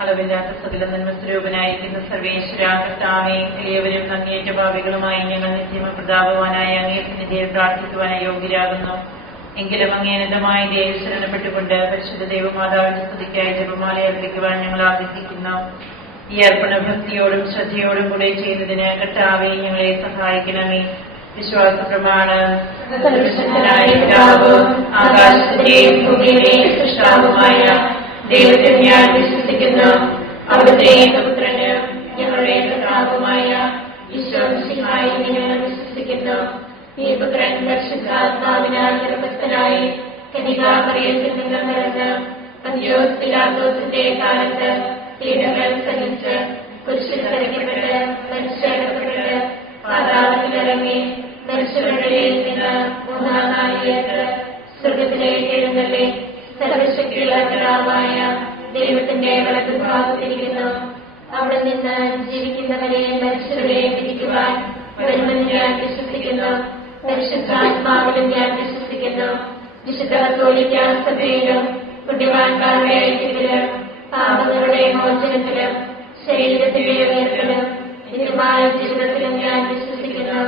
അളവില്ലാത്ത സകല നന്മസ്വരൂപനായിരിക്കുന്ന സർവേശ്വര കർത്താവേ, എളിയവരും അങ്ങേറ്റ ഭാവികളുമായി ഞങ്ങൾ നിത്യമപ്രതാപവാനായ അങ്ങേ സന്നിധിയിൽ പ്രാർത്ഥിക്കുവാൻ യോഗ്യരാകുന്നു. എങ്കിലും അങ്ങേനതമായ ദേവി ശരണപ്പെട്ടുകൊണ്ട് പരിശുദ്ധ ദൈവമാതാവിന്റെ സ്തുതിക്കായി ജപമാല അർപ്പിക്കുവാൻ ഞങ്ങൾ ആഗ്രഹിക്കുന്നു. ഈ അർപ്പണ ഭക്തിയോടും ശ്രദ്ധയോടും കൂടെ ചെയ്യുന്നതിന് കർത്താവേ ഞങ്ങളെ സഹായിക്കണമേ. വിശ്വാസ പ്രമാണം. ആകാശത്തിന്റെയും ഭൂമിയുടെയും സൃഷ്ടാവുമായ ദൈവത്തിൽ ഞാൻ വിശ്വസിക്കുന്നു. അവിടുത്തെ പുത്രന് ഞങ്ങളുടെ കർത്താവുമായ ഈശോമിശിഹായിൽ ഞങ്ങൾ വിശ്വസിക്കുന്നു. ഈ പുത്രൻ പരിശുദ്ധാത്മാവിനാൽ ഗർഭസ്ഥനായി കന്യകാമറിയത്തിൽ നിന്ന് പിറന്ന് പന്തിയോസ് പിലാത്തോസിന്റെ കാലത്ത് പീഡകൾ സഹിച്ച് കുരിശിൽ തറയ്ക്കപ്പെട്ട് മരിച്ചടക്കപ്പെട്ട് പാതാളത്തിലിറങ്ങി മരിച്ചവരുടെ നിന്ന് മൂന്നാം നാളിലേക്ക് സ്വർഗത്തിലേക്ക് എഴുന്നള്ളി സർവശക്തിയുള്ള പിതാവായ ദൈവത്തിന്റെ വലതുഭാഗത്തിരിക്കുന്നു. അവിടെ നിന്ന് ജീവിക്കുന്നവരെ മരിച്ചവരെ വിധിക്കുവാൻ വരുമെന്ന് ഞാൻ വിശ്വസിക്കുന്നു. പരിശുദ്ധാത്മാവിലും ഞാൻ വിശ്വസിക്കുന്നു. വിശുദ്ധ കത്തോലിക്ക സഭയിലും പുണ്യവാന്മാരുടെ ഐക്യത്തിലും പാപങ്ങളുടെ മോചനത്തിലും ശരീരത്തിലെ ഉയർത്തലും നിത്യമായ ജീവിതത്തിലും ഞാൻ വിശ്വസിക്കുന്നു.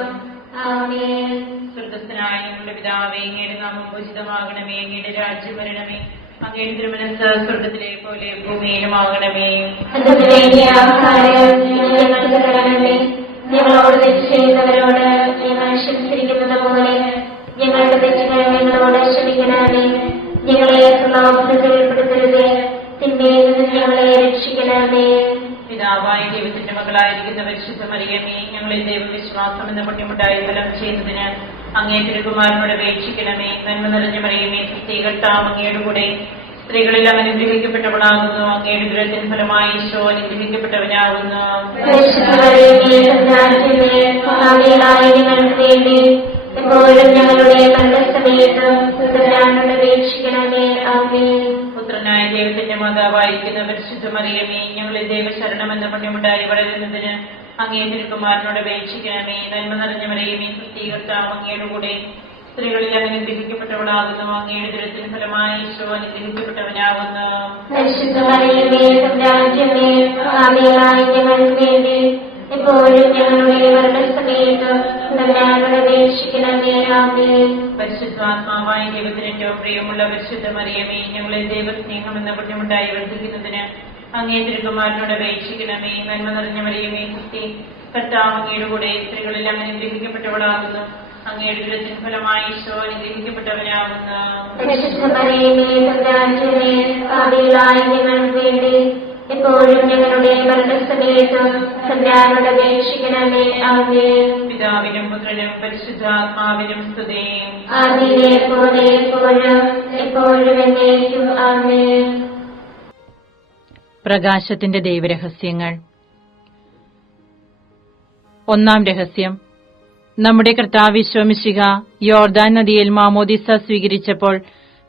ആമേൻ. സ്വർഗ്ഗസ്ഥനായ ഞങ്ങളുടെ പിതാവേ, അങ്ങയുടെ നാമം പൂജിതമാകണമേ. അങ്ങയുടെ രാജ്യം വരണമേ. അങ്ങയുടെ തിരുമനസ്സ് സ്വർഗ്ഗത്തിലെ പോലെ ഭൂമിയിലുമാകണമേ. ഞങ്ങളോട് തെറ്റ് ചെയ്യുന്നവരോട് ഞങ്ങൾ ക്ഷമിച്ചിരിക്കുന്നത് പോലെ ഞങ്ങളുടെ തെറ്റുകൾ ഞങ്ങളോട് ക്ഷമിക്കണമേ. ഞങ്ങളെ പ്രലോഭനത്തിൽ ഉൾപ്പെടുത്തരുതേ, തിന്മയിൽ നിന്ന് ഞങ്ങളെ രക്ഷിക്കണമേ. പിതാവായ ദൈവത്തിന്റെ മകളായിരിക്കുന്ന പരിശുദ്ധ മറിയമേ, ഞങ്ങളിൽ ദൈവവിശ്വാസം എന്ന പുണ്യമുണ്ടായി ഫലം ചെയ്യുന്നതിന് അങ്ങേ തിരുകുമാരനോട് അപേക്ഷിക്കണമേ. നന്മ നിറഞ്ഞ മറിയമേ, കർത്താവ് അങ്ങയുടെ കൂടെ സ്ത്രീകളെല്ലാം അനുഗ്രഹിക്കപ്പെട്ടവളാകുന്നു. അങ്ങയുടെ ദുരത്തിൻ ഫലമായി ഈശോ അനുഗ്രഹിക്കപ്പെട്ടവനാകുന്നു. പുത്രനായ ദൈവത്തിന്റെ മാതാവായിരിക്കുന്ന പരിശുദ്ധ മറിയമേ, ഞങ്ങളിൽ ദൈവശരണം എന്ന പുണ്യമുണ്ടായി വളരുന്നതിന് അങ്ങേ തിരുകുമാരനോട് അപേക്ഷിക്കണമേ. നന്മ നിറഞ്ഞ മറിയമേ, കർത്താവ് അങ്ങയുടെ കൂടെ സ്ത്രീകളിൽ അനുഗ്രഹിക്കപ്പെട്ടവളാകുന്നു. അങ്ങയുടെ ദുരത്തിന് ഫലമായി ഈശോ അനുഗ്രഹിക്കപ്പെട്ടവനാകുന്നു. പരിശുദ്ധാത്മാവായ ദൈവത്തിന് ഏറ്റവും പ്രിയമുള്ള പരിശുദ്ധ മറിയമേ, ഞങ്ങളിൽ ദൈവസ്നേഹം എന്ന പുണ്യമുണ്ടായി വർദ്ധിക്കുന്നതിന് അങ്ങേ തിരുകുമാരനോട് അപേക്ഷിക്കണമേ. നന്മ നിറഞ്ഞ മറിയമേ, കർത്താവ് അങ്ങയുടെ കൂടെ സ്ത്രീകളെല്ലാം അനുഗ്രഹിക്കപ്പെട്ടവളാകുന്നു. അങ്ങയുടെ ദുരത്തിന് ഫലമായി ഈശോ അനുഗ്രഹിക്കപ്പെട്ടവനാകുന്നു. എപ്പോഴും ഞങ്ങളുടെ മരണസമയത്തും സംരാമോട് അപേക്ഷിക്കണമേ. ആമേൻ. പിതാവിനും പുത്രനും പരിശുദ്ധാത്മാവിനും സ്തുതി. ആദിയിലെ പോലെ എപ്പോഴും എപ്പോഴും എന്നേക്കും. ആമേൻ. പ്രകാശത്തിന്റെ ദൈവരഹസ്യങ്ങൾ. ഒന്നാം രഹസ്യം. നമ്മുടെ കർത്താവ് ഈശോമിശിഹ യോർദാൻ നദിയിൽ മാമോദിസ സ്വീകരിച്ചപ്പോൾ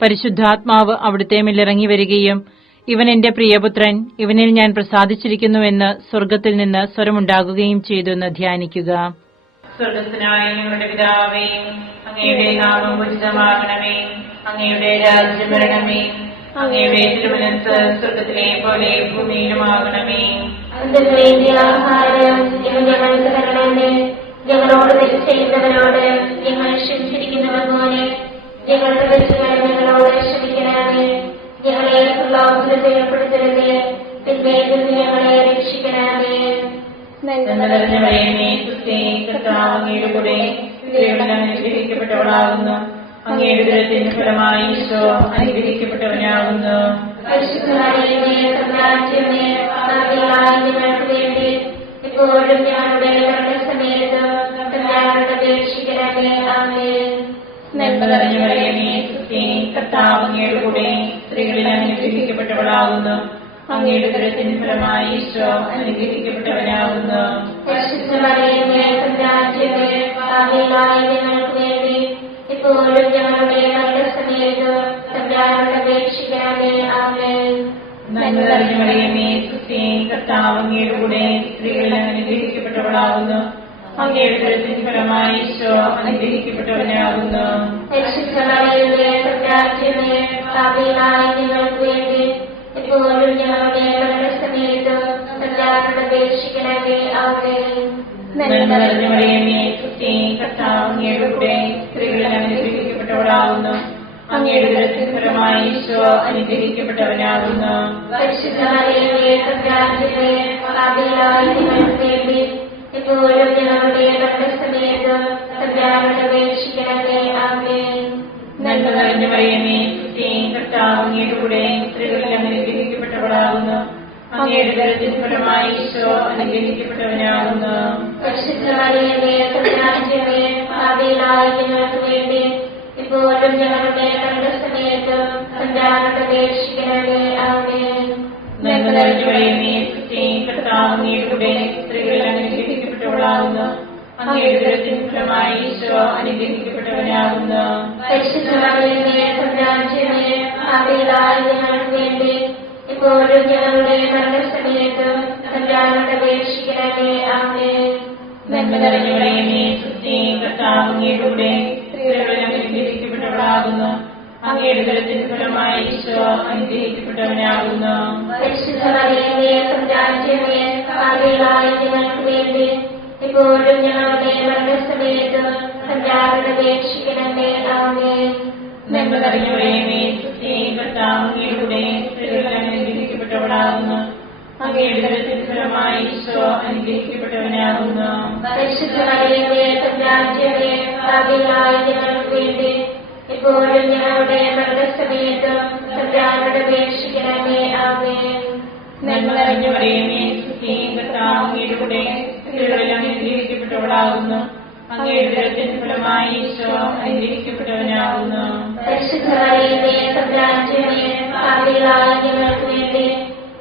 പരിശുദ്ധാത്മാവ് അവിടുത്തെ മേലിറങ്ങി വരികയും ഇവൻ എന്റെ പ്രിയപുത്രൻ, ഇവനിൽ ഞാൻ പ്രസാദിച്ചിരിക്കുന്നുവെന്ന് സ്വർഗ്ഗത്തിൽ നിന്ന് സ്വരമുണ്ടാകുകയും ചെയ്തു എന്ന് ധ്യാനിക്കുക. സ്വർഗ്ഗസ്ഥനായ ഞങ്ങളുടെ പിതാവേ, അങ്ങയുടെ നാമം പൂജിതമാകണമേ. അങ്ങയുടെ രാജ്യം വരണമേ. അങ്ങയുടെ തിരുമനസ്സ് സ്വർഗ്ഗത്തിലെ പോലെ ഭൂമിയിലുമാകണമേ. ആഹാരം ഞങ്ങൾക്ക് തരണമേ. ഞങ്ങളോട് തെറ്റ് ചെയ്യുന്നവരോട് ഞങ്ങൾ ക്ഷമിച്ചിരിക്കുന്നത് പോലെ ഞങ്ങളുടെ തെറ്റുകൾ ഞങ്ങളോട് ക്ഷമിക്കണമേ. ഞങ്ങളെ പ്രലോഭനത്തിൽ ഉൾപ്പെടുത്തരുതേ, തിന്മയിൽ നിന്ന് ഞങ്ങളെ രക്ഷിക്കണമേ. കർത്താവ് അങ്ങയുടെ കൂടെ സ്ത്രീകളെല്ലാം അനുഗ്രഹിക്കപ്പെട്ടവളാകുന്നു. അങ്ങയുടെ ദുരത്തിന് ഫലമായി ഈശോ അനുഗ്രഹിക്കപ്പെട്ടവനാകുന്നു. ഞങ്ങൾക്ക് വേണ്ടി എപ്പോഴും ഞങ്ങളുടെ മരണസമയത്ത് അപേക്ഷിക്കണമേ. ആമേൻ. നന്മ നിറഞ്ഞ മറിയമേ, കർത്താവ് അങ്ങയുടെ കൂടെ സ്ത്രീകളിൽ അനുഗ്രഹിക്കപ്പെട്ടവളാകുന്നു. അങ്ങയുടെ ദുരത്തിന് ഫലമായി ഈശോ അനുഗ്രഹിക്കപ്പെട്ടവനാകുന്നു. ഞങ്ങൾക്ക് വേണ്ടി എപ്പോഴും ഞങ്ങളുടെ മരണസമയത്ത് അപേക്ഷിക്കണമേ. ആമേൻ. നന്മ നിറഞ്ഞ മറിയമേ, കർത്താവ് അങ്ങയുടെ കൂടെ സ്ത്രീകളിൽ അനുഗ്രഹിക്കപ്പെട്ടവളാകുന്നു. അങ്ങയുടെ ദുരത്തിന് ഫലമായി ഈശോ അനുഗ്രഹിക്കപ്പെട്ടവനാകുന്നു. ഞങ്ങൾക്ക് വേണ്ടി എപ്പോഴും ഞങ്ങളുടെ മരണസമയത്ത് അപേക്ഷിക്കണമേ. ആമേൻ. നന്മ നിറഞ്ഞ മറിയമേ, സുസ്ഥി, കർത്താവ് അങ്ങയുടെ കൂടെ സ്ത്രീകളിൽ അനുഗ്രഹിക്കപ്പെട്ടവളാകുന്നു. അങ്ങയുടെ ഉദരത്തിൻ ഫലമായി ഈശോ അനുഗ്രഹിക്കപ്പെട്ടവനാകുന്നു. പരിശുദ്ധ മറിയമേ, തമ്പുരാന്റെ പാപികളായ ഞങ്ങൾക്ക് വേണ്ടി ഇപ്പോഴും ഞങ്ങളുടെ മരണസമയത്തും തമ്പുരാനോട് അപേക്ഷിക്കണമേ. ആമേൻ. നന്മ നിറഞ്ഞ മറിയമേ, സുസ്ഥി, കർത്താവ് അങ്ങയുടെ കൂടെ സ്ത്രീകളിൽ അനുഗ്രഹിക്കപ്പെട്ടവളാകുന്നു. അങ്ങയുടെ ഉദരത്തിൻ ഫലമായി ഈശോ അനുഗ്രഹിക്കപ്പെട്ടവനാകുന്നു. പരിശുദ്ധ മറിയമേ, തമ്പുരാന്റെ പാപികളായ ഞങ്ങൾക്ക് വേണ്ടി ഇപ്പോഴും ഞങ്ങളുടെ മരണസമയത്തും തമ്പുരാനോട് അപേക്ഷിക്കണമേ. ആമേൻ. നന്മ നിറഞ്ഞ മറിയമേ, സുസ്ഥി, കർത്താവ് അങ്ങയുടെ കൂടെ സ്ത്രീകളിൽ അനുഗ്രഹിക്കപ്പെട്ടവളാകുന്നു. അങ്ങയുടെ ഉദരത്തിൻ ഫലമായി ഈശോ അനുഗ്രഹിക്കപ്പെട്ടവനാകുന്നു. പരിശുദ്ധ മറിയമേ, തമ്പുരാന്റെ പാപികളായ ഞങ്ങൾക്ക് വേണ്ടി ഇപ്പോഴും ഞങ്ങളുടെ മരണസമയത്തും തമ്പുരാനോട് അപേക്ഷിക്കണമേ. ആമേൻ. നന്മ നിറഞ്ഞ മറിയമേ, സുസ്ഥി, കർത്താവ് അങ്ങയുടെ കൂടെ സ്ത്രീകളിൽ അനുഗ്രഹിക്കപ്പെട്ടവളാകുന്നു. അങ്ങയുടെ ഉദരത്തിൻ ഫലമായി ഈശോ അനുഗ്രഹിക്കപ്പെട്ടവനാകുന്നു. പരിശുദ്ധ മറിയമേ, തമ്പുരാന്റെ പാപികളായ ഞങ്ങൾക്ക് വേണ്ടി ഇപ്പോഴും ഞങ്ങളുടെ മരണസമയത്തും തമ്പുരാനോട് അപേക്ഷിക്കണമേ. ആമേൻ. നന്മ നിറഞ്ഞ മറിയമേ, സുസ്ഥി, കർത്താവ് അങ്ങയുടെ കൂടെ സ്ത്രീകളിൽ അനുഗ്രഹിക്കപ്പെട്ടവളാകുന്നു. അങ്ങയുടെ ഉദരത്തിൻ ഫലമായി ഈശോ അനുഗ്രഹിക്കപ്പെട്ടവനാകുന്നു. പരിശുദ്ധ മറിയമേ, തമ്പുരാന്റെ പാപികളായ ഞങ്ങൾക്ക് വേണ്ടി ഇപ്പോഴും ഞങ്ങളുടെ മരണസമയത്തും തമ്പുരാനോട് അപേക്ഷിക്കണമേ. ആമേൻ. നന്മ നിറഞ്ഞ മറിയമേ, സുസ്ഥി, കർത്താവ് അങ്ങയുടെ കൂടെ സ്ത്രീകളിൽ അനുഗ്രഹിക്കപ്പെട്ടവളാകുന്നു. അങ്ങയുടെ ഉദരത്തിൻ ഫലമായി ഈശോ അനുഗ്രഹിക്കപ്പെട്ടവനാകുന്നു. പരിശുദ്ധ മറിയമേ, തമ്പുരാന്റെ പാപികളായ ഞങ്ങൾക്ക് വേണ്ടി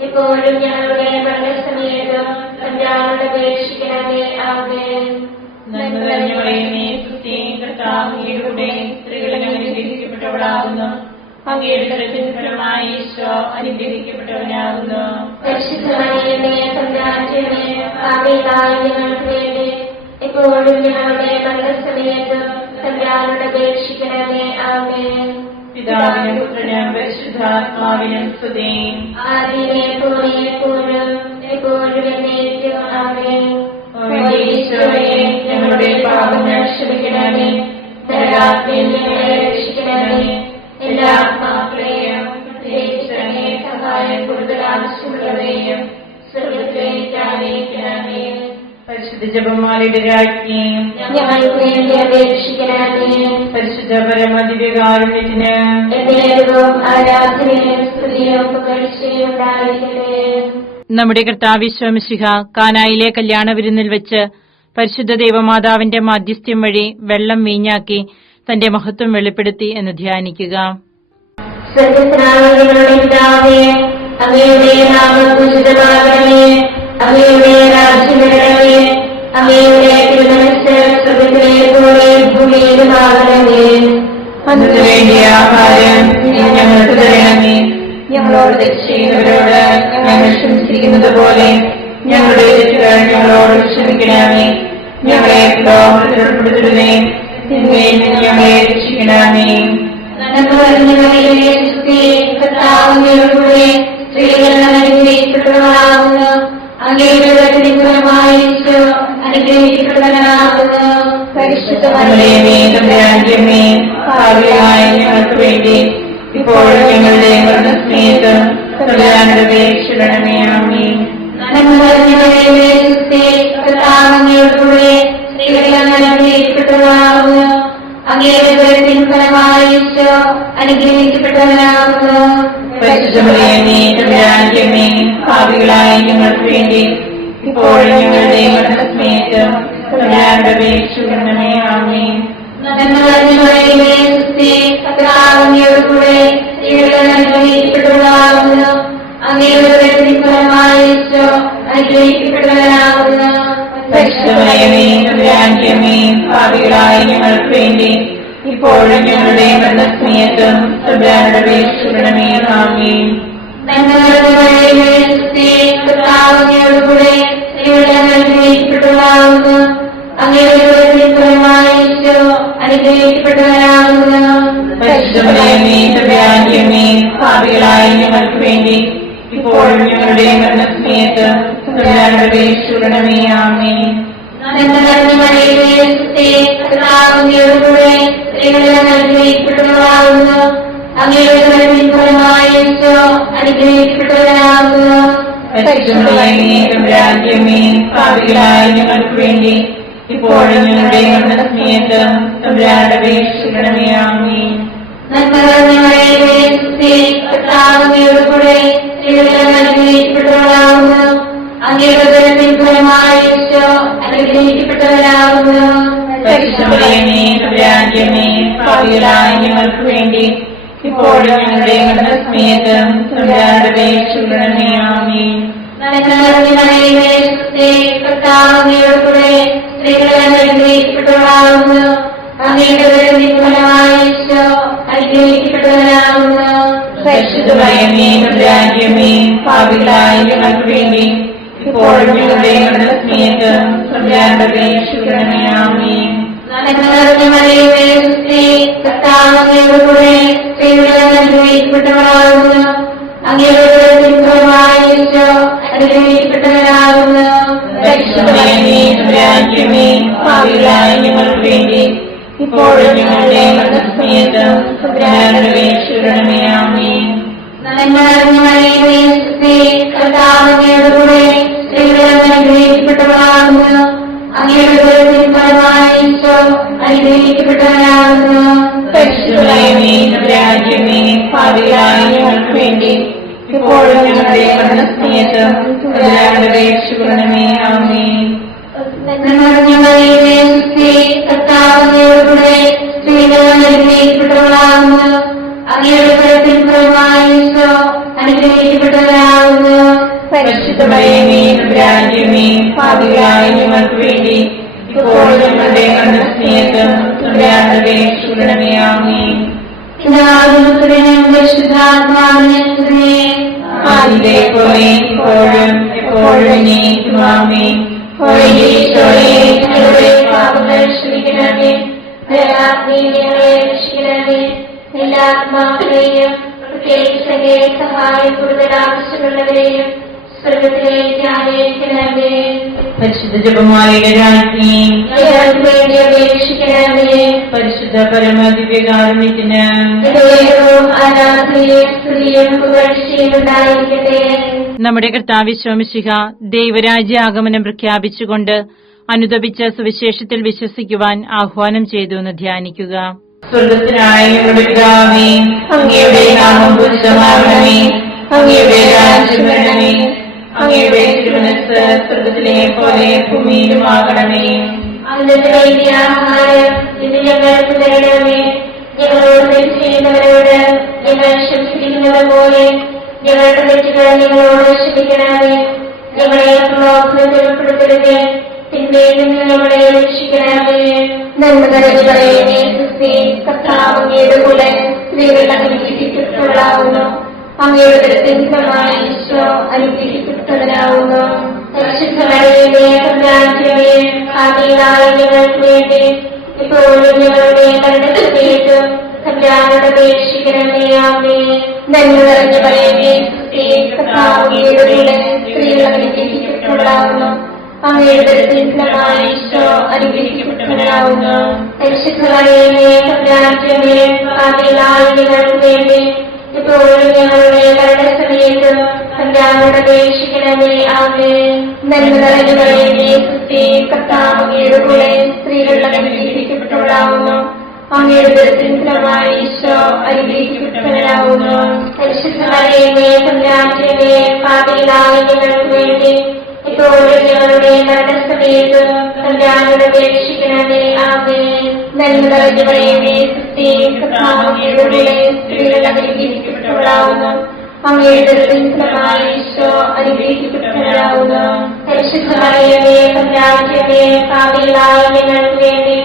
ഇപ്പോഴും ഞങ്ങളുടെ മരണസമയത്തും തമ്പുരാനോട് അപേക്ഷിക്കണമേ. ആമേൻ. നന്മ നിറഞ്ഞ മറിയമേ, സുസ്ഥി, കർത്താവ് അങ്ങയുടെ കൂടെ സ്ത്രീകളിൽ അനുഗ്രഹിക്കപ്പെട്ടവളാകുന്നു. അങ്ങയുടെ ഉദരത്തിൻ ഫലമായി ഈശോ അനുഗ്രഹിക്കപ്പെട്ടവനാകുന്നു. പരിശുദ്ധ മറിയമേ, തമ്പുരാന്റെ പാപികളായ ഞങ്ങൾക്ക് വേണ്ടി ഇപ്പോഴും ഞങ്ങളുടെ മരണസമയത്തും തമ്പുരാനോട് അപേക്ഷിക്കണമേ. ആമേൻ. പിതാവിനും പുത്രനും പരിശുദ്ധാത്മാവിനും സ്തുതി. ആദിയിലെ പോലെ എപ്പോഴും എപ്പോഴും എന്നേക്കും. ആമേൻ. ഈശോയെ, ഞങ്ങളുടെ പാപങ്ങൾ ക്ഷമിക്കണമേ. നരകാഗ്നിയിൽ ഞങ്ങളെ രക്ഷിക്കണമേ. എല്ലാ ആത്മാക്കളെയും പ്രത്യേകിച്ച് അങ്ങേ സഹായം കൂടുതൽ ആവശ്യമുള്ളവരെയും സ്വർഗ്ഗത്തിലേക്ക് ആനയിക്കണമേ. പരിശുദ്ധ ജപമാലയുടെ രാജ്ഞിയും ഞങ്ങൾക്ക് വേണ്ടി അപേക്ഷിക്കണമേ. പരിശുദ്ധ പരമദിവ്യകാരുണ്യത്തിന് എന്നേരവും ആരാധനയും സ്തുതിയും പുകഴ്ചയും ഉണ്ടായിരിക്കട്ടെ. നമ്മുടെ കർത്താവ് ഈശോമിശിഹ കാനായിലെ കല്യാണ വിരുന്നിൽ വെച്ച് പരിശുദ്ധ ദൈവമാതാവിന്റെ മാധ്യസ്ഥ്യം വഴി വെള്ളം വീഞ്ഞാക്കി തന്റെ മഹത്വം വെളിപ്പെടുത്തി എന്ന് ധ്യാനിക്കുക. സ്വർഗ്ഗസ്ഥനായ ഞങ്ങളുടെ പിതാവേ, അങ്ങയുടെ നാമം പൂജിതമാകണമേ. അങ്ങയുടെ രാജ്യം വരണമേ. അങ്ങയുടെ തിരുമനസ്സ് സ്വർഗ്ഗത്തിലെ പോലെ ഭൂമിയിലുമാകണമേ. അതിനു വേണ്ടിയ ആഹാരം ഇന്ന് ഞങ്ങൾക്ക് തരണമേ. ഞങ്ങളോട് തെറ്റ് ചെയ്യുന്നവരോട് ഞങ്ങൾ ക്ഷമിച്ചിരിക്കുന്നത് പോലെ ഞങ്ങളുടെ തെറ്റുകൾ ഞങ്ങളോട് ക്ഷമിക്കണമേ. ഞങ്ങളെ പ്രലോഭനത്തിൽ ഉൾപ്പെടുത്തരുതേ. തിന്മയിൽ നിന്ന് ഞങ്ങളെ രക്ഷിക്കണമേ. നന്മ നിറഞ്ഞ മറിയമേ, സുസ്ഥി, കർത്താവ് അങ്ങയുടെ കൂടെ സ്ത്രീകൾ അനുഗ്രഹിക്കപ്പെട്ടവളാകുന്നു. അങ്ങയുടെ ഉദരത്തിൻ ഫലമായി ഈശോ അനുഗ്രഹിക്കപ്പെട്ടവനാകുന്നു. പരിശുദ്ധ മറിയമേ, തമ്പുരാന്റെ അമ്മേ, പാപികളായ ഞങ്ങൾക്ക് വേണ്ടി ഇപ്പോഴും ഞങ്ങളുടെ മരണസമയത്ത് തമ്പുരാനോട് അപേക്ഷിക്കണമേ. ആമേൻ. നന്മ നിറഞ്ഞ മറിയമേ, സുസ്ഥി, കർത്താവ് അങ്ങയുടെ കൂടെ സ്ത്രീകൾ അനുഗ്രഹിക്കപ്പെട്ടവളാകുന്നു. അങ്ങയുടെ ഉദരത്തിൻ ഫലമായി ഈശോ അനുഗ്രഹിക്കപ്പെട്ടവനാകുന്നു. പരിശുദ്ധ മറിയമേ, തമ്പുരാന്റെ അമ്മേ, പാപികളായ ഞങ്ങൾക്ക് വേണ്ടി ഇപ്പോഴും ഞങ്ങളുടെ മരണസമയത്ത് തമ്പുരാനോട് അപേക്ഷിക്കണമേ. ആമേൻ. നന്മ നിറഞ്ഞ മറിയമേ, സുസ്ഥി, കർത്താവ് അങ്ങയുടെ കൂടെ സ്ത്രീകൾ അനുഗ്രഹിക്കപ്പെട്ടവളാകുന്നു. അങ്ങയുടെ ഉദരത്തിൻ ഫലമായി ഈശോ അനുഗ്രഹിക്കപ്പെട്ടവനാകുന്നു. പരിശുദ്ധ മറിയമേ, തമ്പുരാന്റെ അമ്മേ, പാപികളായ ഞങ്ങൾക്ക് വേണ്ടി ഇപ്പോഴും ഞങ്ങളുടെ മരണസമയത്ത് തമ്പുരാനോട് അപേക്ഷിക്കണമേ. ആമേൻ. നന്മ നിറഞ്ഞ മറിയമേ, സുസ്ഥി, കർത്താവ് അങ്ങയുടെ കൂടെ സ്ത്രീകൾ അനുഗ്രഹിക്കപ്പെട്ടവളാകുന്നു. അങ്ങയുടെ ഉദരത്തിൻ ഫലമായി ഈശോ അനുഗ്രഹിക്കപ്പെട്ടവനാകുന്നു. പരിശുദ്ധ മറിയമേ, തമ്പുരാന്റെ അമ്മേ, പാപികളായ ഞങ്ങൾക്ക് വേണ്ടി ഇപ്പോഴും ഞങ്ങളുടെ മരണസമയത്ത് തമ്പുരാനോട് അപേക്ഷിക്കണമേ. ആമേൻ. നന്മ നിറഞ്ഞ മറിയമേ, സുസ്ഥി, കർത്താവ് അങ്ങയോടുകൂടെ സ്ത്രീകളെല്ലാം അനുഗ്രഹിക്കപ്പെട്ടവളാകുന്നു. അങ്ങയുടെ ഉദരത്തിൻ ഫലമായി ഈശോ അനുഗ്രഹിക്കപ്പെട്ടവനാകുന്നു. പരിശുദ്ധമറിയമേ, തമ്പുരാന്റെ അമ്മേ, പാപികളായ ഞങ്ങൾക്ക് വേണ്ടി ഇപ്പോഴും ഞങ്ങളുടെ മരണസമയത്തും തമ്പുരാനോട് അപേക്ഷിക്കണമേ. ആമേൻ. നന്മ നിറഞ്ഞ മറിയമേ, സുസ്ഥി, കർത്താവ് അങ്ങയോടുകൂടെ സ്ത്രീകളെല്ലാം അനുഗ്രഹിക്കപ്പെട്ടവളാകുന്നു. അങ്ങയുടെ ഉദരത്തിൻ ഫലമായി ഈശോ അനുഗ്രഹിക്കപ്പെട്ടവനാകുന്നു. പരിശുദ്ധമറിയമേ, തമ്പുരാന്റെ അമ്മേ, പാപികളായ ഞങ്ങൾക്ക് വേണ്ടി ഇപ്പോഴും ഞങ്ങളുടെ മരണസമയത്തും തമ്പുരാനോട് അപേക്ഷിക്കണമേ. ആമേൻ. നന്മ നിറഞ്ഞ മറിയമേ, സുസ്ഥി, കർത്താവ് അങ്ങയോടുകൂടെ സ്ത്രീകളെല്ലാം അനുഗ്രഹിക്കപ്പെട്ടവളാകുന്നു. അങ്ങയുടെ ഉദരത്തിൻ ഫലമായി ഈശോ അനുഗ്രഹിക്കപ്പെട്ടവനാകുന്നു. പരിശുദ്ധമറിയമേ, തമ്പുരാന്റെ അമ്മേ, പാപികളായ ഞങ്ങൾക്ക് വേണ്ടി ഇപ്പോഴും ഞങ്ങളുടെ മരണസമയത്തും തമ്പുരാനോട് അപേക്ഷിക്കണമേ. ആമേൻ. നന്മ നിറഞ്ഞ മറിയമേ, സുസ്ഥി, കർത്താവ് അങ്ങയോടുകൂടെ സ്ത്രീകളെല്ലാം അനുഗ്രഹിക്കപ്പെട്ടവളാകുന്നു. അങ്ങയുടെ ഉദരത്തിൻ ഫലമായി ഈശോ അനുഗ്രഹിക്കപ്പെട്ടവനാകുന്നു. പരിശുദ്ധമറിയമേ, തമ്പുരാന്റെ അമ്മേ, പാപികളായ ഞങ്ങൾക്ക് വേണ്ടി ഇപ്പോഴും ഞങ്ങളുടെ മരണസമയത്തും തമ്പുരാനോട് അപേക്ഷിക്കണമേ. ആമേൻ. നന്മ നിറഞ്ഞ മറിയമേ, സുസ്ഥി, കർത്താവ് അങ്ങയോടുകൂടെ സ്ത്രീകളെല്ലാം അനുഗ്രഹിക്കപ്പെട്ടവളാകുന്നു. അങ്ങയുടെ ഉദരത്തിൻ ഫലമായി ഈശോ അനുഗ്രഹിക്കപ്പെട്ടവനാകുന്നു. പരിശുദ്ധമറിയമേ, തമ്പുരാന്റെ അമ്മേ, പാപികളായ ഞങ്ങൾക്ക് വേണ്ടി ഇപ്പോഴും ഞങ്ങളുടെ മരണസമയത്തും തമ്പുരാനോട് അപേക്ഷിക്കണമേ. ആമേൻ. നന്മ നിറഞ്ഞ മറിയമേ, സുസ്ഥി, കർത്താവ് അങ്ങയോടുകൂടെ സ്ത്രീകളെല്ലാം അനുഗ്രഹിക്കപ്പെട്ടവളാകുന്നു. അങ്ങയുടെ ഉദരത്തിൻ ഫലമായി ഈശോ അനുഗ്രഹിക്കപ്പെട്ടവനാകുന്നു. പരിശുദ്ധമറിയമേ, തമ്പുരാന്റെ അമ്മേ, പാപികളായ ഞങ്ങൾക്ക് വേണ്ടി ഇപ്പോഴും ഞങ്ങളുടെ മരണസമയത്തും തമ്പുരാനോട് അപേക്ഷിക്കണമേ. ആമേൻ. പിതാവിനും പുത്രനും പരിശുദ്ധാത്മാവിനും സ്തുതി. ആദിയിലെ പോലെ ഇപ്പോഴും എപ്പോഴും എന്നേക്കും. ആമേൻ. ഓ ഈശോയെ, ഞങ്ങളുടെ പാപങ്ങൾ ക്ഷമിക്കണമേ. ഞങ്ങളെ രക്ഷിക്കണമേ. എല്ലാ ആത്മാക്കളെയും പ്രത്യേകിച്ച് അങ്ങേ സഹായം കൂടുതൽ ആവശ്യമുള്ളവരെയും സ്വർഗത്തിലേക്ക് ആനയിക്കണമേ. പരിശുദ്ധ ജപമാലയുടെ രാജ്ഞി, ഞങ്ങൾക്ക് വേണ്ടി അപേക്ഷിക്കണമേ. പരിശുദ്ധ പരമദിവ്യകാരുണ്യത്തിന് ദൈവവും ആരാധനയും സ്തുതിയും പുകഴ്ചയും ഉണ്ടായിരിക്കട്ടെ. നമ്മുടെ കർത്താവ് ശോമിശിഹ ദൈവരാജ്യ ആഗമനം പ്രഖ്യാപിച്ചുകൊണ്ട് അനുദപിച്ച സുവിശേഷത്തിൽ വിശ്വസിക്കുവാൻ ആഹ്വാനം ചെയ്തു എന്ന് ധ്യാനിക്കുക. സ്വർഗത്തിനായ ഞങ്ങളുടെ പിതാവേ, അങ്ങയുടെ നാമം പൂജിതമാകണമേ. അങ്ങയുടെ രാജ്യം വരണമേ. അങ്ങയുടെ തിരുമനസ്സ് സ്വർഗത്തിലെ പോലെ ഭൂമിയിലുമാകണമേ. അന്നത്തെ വേണ്ടിയ ആഹാരം ഇന്ന് ഞങ്ങൾക്ക് തരണമേ. ഞങ്ങളോട് തെറ്റ് ചെയ്യുന്നവരോട് ഞങ്ങൾ ക്ഷമിച്ചിരിക്കുന്നത് പോലെ ഞങ്ങളുടെ തെറ്റുകൾ ഞങ്ങളോട് ക്ഷമിക്കണമേ. ഞങ്ങളെ പ്രലോഭനത്തിൽ ഉൾപ്പെടുത്തരുതേ, തിന്മയിൽ നിന്ന് ഞങ്ങളെ രക്ഷിക്കണമേ. നന്മ നിറഞ്ഞ മറിയമേ, സുസ്ഥി, കർത്താവ് അങ്ങയുടെ കൂടെ സ്ത്രീകൾ അനുഗ്രഹിക്കപ്പെട്ടവളാകുന്നു. അങ്ങയുടെ ഉദരത്തിൻ ഫലമായി ഈശോ അനുഗ്രഹിക്കപ്പെട്ടവനാകുന്നു. പരിശുദ്ധ മറിയമേ, തമ്പുരാന്റെ അമ്മേ, പാപികളായ ഞങ്ങൾക്ക് വേണ്ടി ഇപ്പോഴും ഞങ്ങളുടെ മരണസമയത്തും തമ്പുരാനോട് അപേക്ഷിക്കണമേ. ആമേൻ. നന്മ നിറഞ്ഞ മറിയമേ, സുസ്ഥി, കർത്താവ് അങ്ങയുടെ കൂടെ സ്ത്രീകൾ അനുഗ്രഹിക്കപ്പെട്ടവളാകുന്നു. അങ്ങയുടെ ഉദരത്തിൻ ഫലമായി ഈശോ അനുഗ്രഹിക്കപ്പെട്ടവനാകുന്നു. പരിശുദ്ധ മറിയമേ, തമ്പുരാന്റെ അമ്മേ, പാപികളായ ഞങ്ങൾക്ക് വേണ്ടി ഇപ്പോഴും ഞങ്ങളുടെ മരണസമയത്തും തമ്പുരാനോട് അപേക്ഷിക്കണമേ. ആമേൻ. നന്മ നിറഞ്ഞ മറിയമേ, സുസ്ഥി, കർത്താവ് അങ്ങയുടെ കൂടെ സ്ത്രീകൾ അനുഗ്രഹിക്കപ്പെട്ടവളാകുന്നു. അങ്ങയുടെ ഉദരത്തിൻ ഫലമായി ഈശോ അനുഗ്രഹിക്കപ്പെട്ടവനാകുന്നു. പരിശുദ്ധ മറിയമേ, തമ്പുരാന്റെ അമ്മേ, പാപികളായ ഞങ്ങൾക്ക് വേണ്ടി ഇപ്പോഴും ഞങ്ങളുടെ മരണസമയത്തും തമ്പുരാനോട് അപേക്ഷിക്കണമേ. ആമേൻ. നന്മ നിറഞ്ഞ മറിയമേ, സുസ്ഥി, കർത്താവ് അങ്ങയുടെ കൂടെ സ്ത്രീകൾ അനുഗ്രഹിക്കപ്പെട്ടവളാകുന്നു. അങ്ങയുടെ ഉദരത്തിൻ ഫലമായി ഈശോ അനുഗ്രഹിക്കപ്പെട്ടവനാകുന്നു. പരിശുദ്ധ മറിയമേ, തമ്പുരാന്റെ അമ്മേ, പാപികളായ ഞങ്ങൾക്ക് വേണ്ടി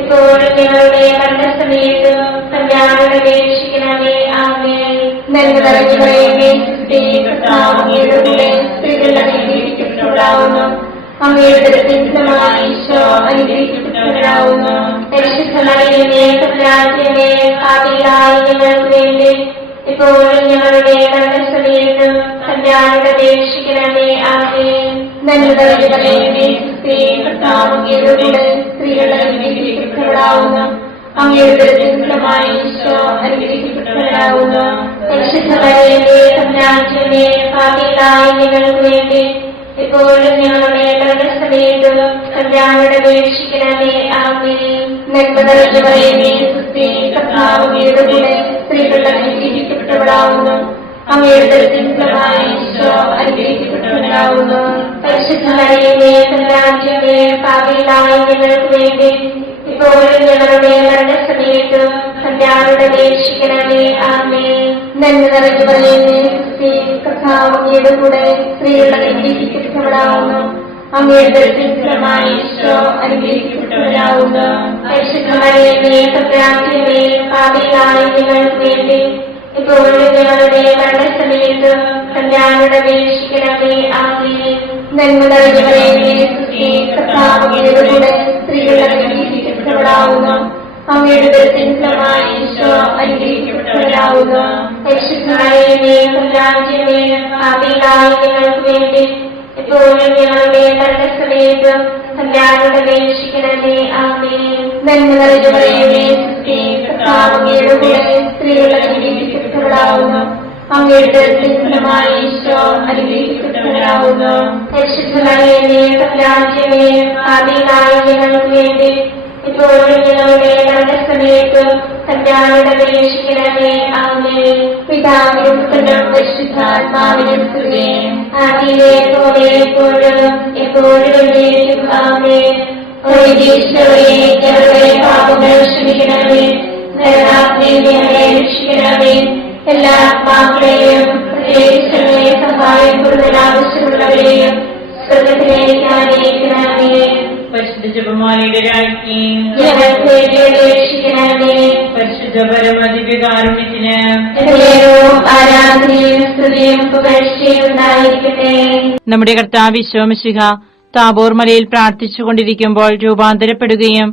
ഇപ്പോഴും ഞങ്ങളുടെ മരണസമയത്തും തമ്പുരാനോട് അപേക്ഷിക്കണമേ. ആമേൻ. നന്മ നിറഞ്ഞ മറിയമേ, സുസ്ഥി, കർത്താവ് അങ്ങയുടെ കൂടെ സ്ത്രീകൾ അനുഗ്രഹിക്കപ്പെട്ടവളാകുന്നു. അങ്ങയുടെ ഉദരത്തിൻ ഫലമായി ഈശോ അനുഗ്രഹിക്കപ്പെട്ടവനാകുന്നു. പരിശുദ്ധ മറിയമേ, തമ്പുരാന്റെ അമ്മേ, പാപികളായ ഞങ്ങൾക്ക് വേണ്ടി ഇപ്പോഴും ഞങ്ങളുടെ മരണസമയത്തും തമ്പുരാനോട് അപേക്ഷിക്കണമേ. ആമേൻ. നന്മ നിറഞ്ഞ മറിയമേ, സുസ്ഥി, കർത്താവ് അങ്ങയുടെ കൂടെ സ്ത്രീകൾ അനുഗ്രഹിക്കപ്പെട്ടവളാകുന്നു. അങ്ങയുടെ ഉദരത്തിൻ ഫലമായി ഈശോ അനുഗ്രഹിക്കപ്പെട്ടവനാകുന്നു. പരിശുദ്ധ മറിയമേ, തമ്പുരാന്റമ്മേ, പാപികളായ ഞങ്ങൾക്ക് വേണ്ടി ഇപ്പോഴും ഞങ്ങളുടെ മരണസമയത്തും തമ്പുരാനോട് അപേക്ഷിക്കണമേ. ആമേൻ. നന്മ നിറഞ്ഞ മറിയമേ, സുസ്ഥി, കർത്താവ് അങ്ങയുടെ കൂടെ സ്ത്രീകൾ അനുഗ്രഹിക്കപ്പെട്ടവളാകുന്നു. അങ്ങയുടെ ഉദരത്തിൻ ഫലമായി ഈശോ അനുഗ്രഹിക്കപ്പെട്ടവനാകുന്നു. പരിശുദ്ധ മറിയമേ, തമ്പുരാന്റമ്മേ, പാപികളായ ഞങ്ങൾക്ക് വേണ്ടി ഇപ്പോഴും ഞങ്ങളുടെ മരണസമയത്തും തമ്പുരാനോട് അപേക്ഷിക്കണമേ. ആമേൻ. നന്മ നിറഞ്ഞ മറിയമേ, സുസ്ഥി, കർത്താവ് അങ്ങയുടെ കൂടെ സ്ത്രീകൾ അനുഗ്രഹിക്കപ്പെട്ടവളാകുന്നു. അങ്ങയുടെ ഉദരത്തിൻ ഫലമായി ഈശോ അനുഗ്രഹിക്കപ്പെട്ടവനാകുന്നു. പരിശുദ്ധ മറിയമേ, തമ്പുരാന്റമ്മേ, പാപികളായ ഞങ്ങൾക്ക് വേണ്ടി ഇപ്പോഴും ഞങ്ങളുടെ മരണസമയത്തും തമ്പുരാനോട് അപേക്ഷിക്കണമേ. ആമേൻ. നന്മ നിറഞ്ഞ മറിയമേ, സുസ്ഥി, കർത്താവ് അങ്ങയുടെ കൂടെ സ്ത്രീകൾ അനുഗ്രഹിക്കപ്പെട്ടവളാകുന്നു. അങ്ങയുടെ ഉദരത്തിൻ ഫലമായി ഈശോ അനുഗ്രഹിക്കപ്പെട്ടവനാകുന്നു. പരിശുദ്ധ മറിയമേ, തമ്പുരാന്റമ്മേ, പാപികളായ ഞങ്ങൾക്ക് വേണ്ടി ഇപ്പോഴും ഞങ്ങളുടെ മരണസമയത്തും തമ്പുരാനോട് അപേക്ഷിക്കണമേ. ആമേൻ. നന്മ നിറഞ്ഞ മറിയമേ, സുസ്ഥി, കർത്താവ് അങ്ങയുടെ കൂടെ സ്ത്രീകൾ അനുഗ്രഹിക്കപ്പെട്ടവളാകുന്നു. അങ്ങയുടെ ഉദരത്തിൻ ഫലമായി ഈശോ അനുഗ്രഹിക്കപ്പെട്ടവനാകുന്നു. പരിശുദ്ധ മറിയമേ, തമ്പുരാന്റമ്മേ, പാപികളായ ഞങ്ങൾക്ക് വേണ്ടി ഇപ്പോഴും ഞങ്ങളുടെ മരണസമയത്തും തമ്പുരാനോട് അപേക്ഷിക്കണമേ. ആമേൻ. പിതാവിനും പുത്രനും പരിശുദ്ധാത്മാവിനും സ്തുതി. ആദിയിലെ പോലെ എപ്പോഴും എപ്പോഴും എന്നേക്കും. ആമേൻ. ഈശോയെ, ഞങ്ങളുടെ പാപങ്ങൾ ക്ഷമിക്കണമേ. നരകാഗ്നിയിൽ ഞങ്ങളെ രക്ഷിക്കണമേ. എല്ലാ ആത്മാക്കളെയും പ്രത്യേകിച്ച് ഞങ്ങളെ സഹായം കൂടുതൽ ആവശ്യമുള്ളവരെയും സ്വർഗ്ഗത്തിലേക്ക് ആനയിക്കണമേ. പരിശുദ്ധ ജപമാലയുടെ രാജ്ഞി, ഞങ്ങൾക്ക് വേണ്ടി അപേക്ഷിക്കണമേ. പരിശുദ്ധ പരമദിവ്യകാരുണ്യത്തിന് ആരാധനയും സ്തുതിയും പുകഴ്ചയും ഉണ്ടായിരിക്കട്ടെ. നമ്മുടെ കർത്താവ് ഈശോ മിശിഹ താബോർ മലയിൽ പ്രാർത്ഥിച്ചുകൊണ്ടിരിക്കുമ്പോൾ രൂപാന്തരപ്പെടുകയും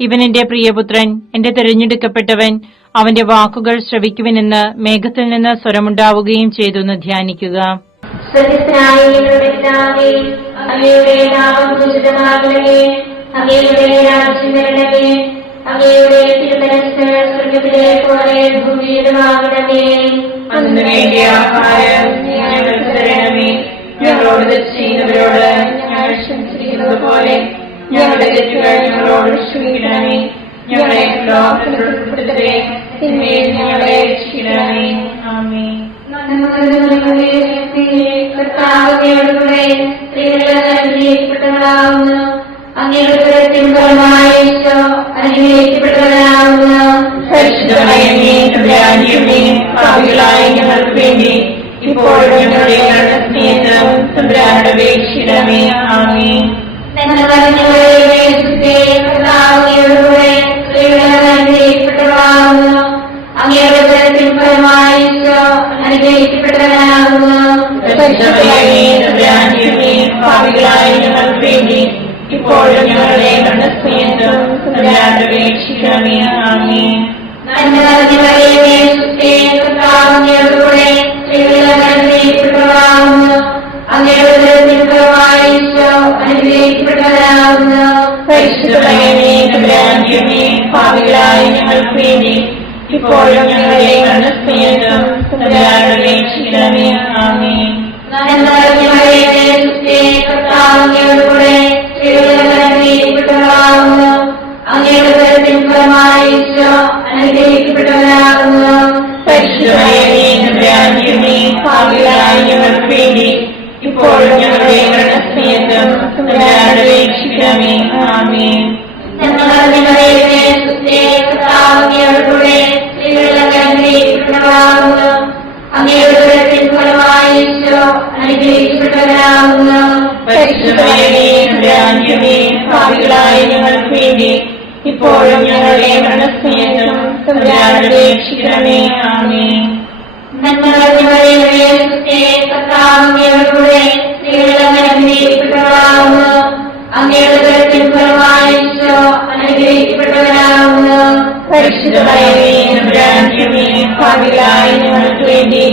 ഇവൻ എന്റെ പ്രിയപുത്രൻ, എന്റെ തിരഞ്ഞെടുക്കപ്പെട്ടവൻ, അവന്റെ വാക്കുകൾ ശ്രവിക്കുവിനെന്ന് മേഘത്തിൽ നിന്ന് സ്വരമുണ്ടാവുകയും ചെയ്തു എന്ന് ധ്യാനിക്കുക. സ്വർഗ്ഗസ്ഥനായ ഞങ്ങളുടെ പിതാവേ, അങ്ങയുടെ നാമം പൂജിതമാകണമേ. അങ്ങയുടെ രാജ്യം വരണമേ. അങ്ങയുടെ തിരുമനസ്സ് സ്വർഗ്ഗത്തിലെ പോലെ ഭൂമിയിലുമാകണമേ. അന്ന് വേണ്ടിയ ആഹാരം ഞങ്ങൾക്ക് തരണമേ. ഞങ്ങളോട് തെറ്റ് ചെയ്യുന്നവരോട് ഞങ്ങൾ ക്ഷമിച്ചിരിക്കുന്നത് പോലെ ഞങ്ങളുടെ തെറ്റുകൾ ഞങ്ങളോട് ക്ഷമിക്കണമേ. ഞങ്ങളെ ലോകത്തിൽ ഉൾപ്പെടുത്തരുതേ, തിന്മയിൽ ഞങ്ങളെ രക്ഷിക്കണമേ. ആമേൻ. കർത്താവിനോടുകൂടെ സ്ത്രീകൾ അനുഗ്രഹിക്കപ്പെട്ടവളാകുന്നു. അങ്ങയുടെ ഉദരത്തിൻ ഫലമായി ഈശോ അനുഗ്രഹിക്കപ്പെട്ടവനാകുന്നു. പരിശുദ്ധ മറിയമേ, തമ്പുരാന്റമ്മേ, പാപികളായ ഞങ്ങൾക്ക് വേണ്ടി ഇപ്പോഴും ഞങ്ങളുടെ മരണസമയത്തും തമ്പുരാനോട് അപേക്ഷിക്കണമേ. ആമേൻ. നന്മ നിറഞ്ഞ മറിയമേ, സുസ്ഥി, കർത്താവിനോടുകൂടെ സ്ത്രീകൾ അനുഗ്രഹിക്കപ്പെട്ടവളാകുന്നു. അങ്ങയുടെ ഉദരത്തിൻ ഫലമായി ഈശോ അനുഗ്രഹിക്കപ്പെട്ടവനാകുന്നു. പരിശുദ്ധ മറിയമേ, തമ്പുരാന്റമ്മേ, പാപികളായ ഞങ്ങൾക്ക് വേണ്ടി ഇപ്പോഴും ഞങ്ങളുടെ മരണസമയത്തും തമ്പുരാനോട് അപേക്ഷിക്കണമേ. ആമേൻ. നന്മ നിറഞ്ഞ മറിയമേ, സുസ്ഥി, കർത്താവിനോടുകൂടെ സ്ത്രീകൾ അനുഗ്രഹിക്കപ്പെട്ടവളാകുന്നു. അങ്ങയുടെ ഉദരത്തിൻ ഫലമായി ഈശോ അനുഗ്രഹിക്കപ്പെട്ടവനാകുന്നു. പരിശുദ്ധ മറിയമേ, തമ്പുരാന്റമ്മേ, പാപികളായ ഞങ്ങൾക്ക് വേണ്ടി ഇപ്പോഴും ഞങ്ങളുടെ മരണസമയത്തും തമ്പുരാനോട് അപേക്ഷിക്കണമേ. ആമേൻ. നന്മ നിറഞ്ഞ മറിയമേ, സുസ്ഥി, കർത്താവിനോടുകൂടെ സ്ത്രീകൾ അനുഗ്രഹിക്കപ്പെട്ടവളാകുന്നു. അങ്ങയുടെ ഉദരത്തിൻ ഫലമായി ഈശോ അനുഗ്രഹിക്കപ്പെട്ടവനാകുന്നു. പരിശുദ്ധ മറിയമേ, തമ്പുരാന്റമ്മേ, പാപികളായ ഞങ്ങൾക്ക് വേണ്ടി ഇപ്പോഴും ഞങ്ങളുടെ മരണസമയത്തും തമ്പുരാനോട് അപേക്ഷിക്കണമേ. ആമേൻ. നന്മ നിറഞ്ഞ മറിയമേ, സുസ്ഥി, കർത്താവിനോടുകൂടെ സ്ത്രീകൾ അനുഗ്രഹിക്കപ്പെട്ടവളാകുന്നു. അങ്ങയുടെ ഉദരത്തിൻ ഫലമായി ഈശോ അനുഗ്രഹിക്കപ്പെട്ടവനാകുന്നു. പരിശുദ്ധ മറിയമേ, തമ്പുരാന്റമ്മേ, പാപികളായ ഞങ്ങൾക്ക് വേണ്ടി ഇപ്പോഴും ഞങ്ങളുടെ മരണസമയത്തും തമ്പുരാനോട് അപേക്ഷിക്കണമേ. ആമേൻ. നന്മ നിറഞ്ഞ മറിയമേ, സുസ്ഥി, കർത്താവിനോടുകൂടെ സ്ത്രീകൾ അനുഗ്രഹിക്കപ്പെട്ടവളാകുന്നു. അങ്ങയുടെ ഉദരത്തിൻ ഫലമായി ഈശോ അനുഗ്രഹിക്കപ്പെട്ടവനാകുന്നു. പരിശുദ്ധ മറിയമേ, തമ്പുരാന്റമ്മേ, പാപികളായ ഞങ്ങൾക്ക് വേണ്ടി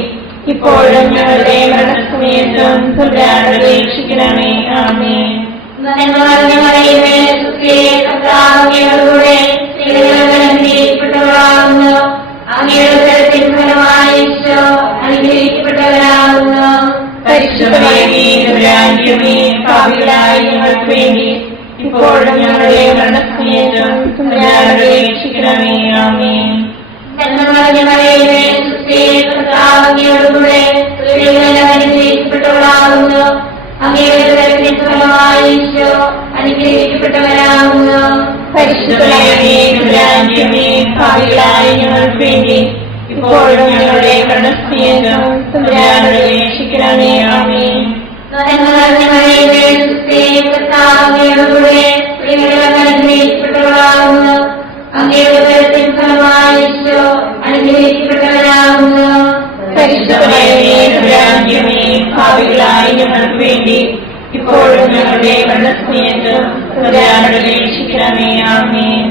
ഇപ്പോഴും ഞങ്ങളുടെ മരണസമയത്തും മരണസമയത്തും തമ്പുരാനോട് അപേക്ഷിക്കണമേ. ആമേൻ. നന്മ നിറഞ്ഞ മറിയമേ, സുസ്ഥി, കർത്താവ് അങ്ങയോടുകൂടെ സ്ത്രീകളിൽ അനുഗ്രഹിക്കപ്പെട്ടവളാകുന്നു. അങ്ങയുടെ ഉദരത്തിൻ ഫലമായി ഈശോ അനുഗ്രഹിക്കപ്പെട്ടവരാകുന്നു. പരിശുദ്ധ മറിയമേ, തമ്പുരാന്റെ അമ്മേ, പാപികളായ ഞങ്ങൾക്ക് വേണ്ടി ഇപ്പോഴും ഞങ്ങളുടെ മരണസമയത്തും തമ്പുരാനോട് അപേക്ഷിക്കണമേ. ആമേൻ. നന്മ നിറഞ്ഞ മറിയമേ, സുസ്ഥി, കർത്താവ് അങ്ങയോടുകൂടെ സ്ത്രീകളിൽ അനുഗ്രഹിക്കപ്പെട്ടവളാകുന്നു. അങ്ങയുടെ ഉദരത്തിൻ ഫലമായി ഈശോ അനുഗ്രഹിക്കപ്പെട്ടവരാകുന്നു. പരിശുദ്ധ മറിയമേ, തമ്പുരാന്റെ അമ്മേ, പാപികളായ ഞങ്ങൾക്ക് വേണ്ടി ഇപ്പോഴും ഞങ്ങളുടെ മരണസമയത്തും തമ്പുരാനോട് അപേക്ഷിക്കണമേ. ആമേൻ. നന്മ നിറഞ്ഞ മറിയമേ, സുസ്ഥി, കർത്താവ് അങ്ങയോടുകൂടെ സ്ത്രീകളിൽ അനുഗ്രഹിക്കപ്പെട്ടവളാകുന്നു. അങ്ങയുടെ ഉദരത്തിൻ ഫലമായി ഈശോ അനുഗ്രഹിക്കപ്പെട്ടവരാകുന്നു. പരിശുദ്ധ മറിയമേ, തമ്പുരാന്റെ അമ്മേ, പാപികളായ ഞങ്ങൾക്ക് വേണ്ടി ഇപ്പോഴും ഞങ്ങളുടെ മരണസമയത്തും തമ്പുരാനോട് അപേക്ഷിക്കണമേ. ആമേൻ.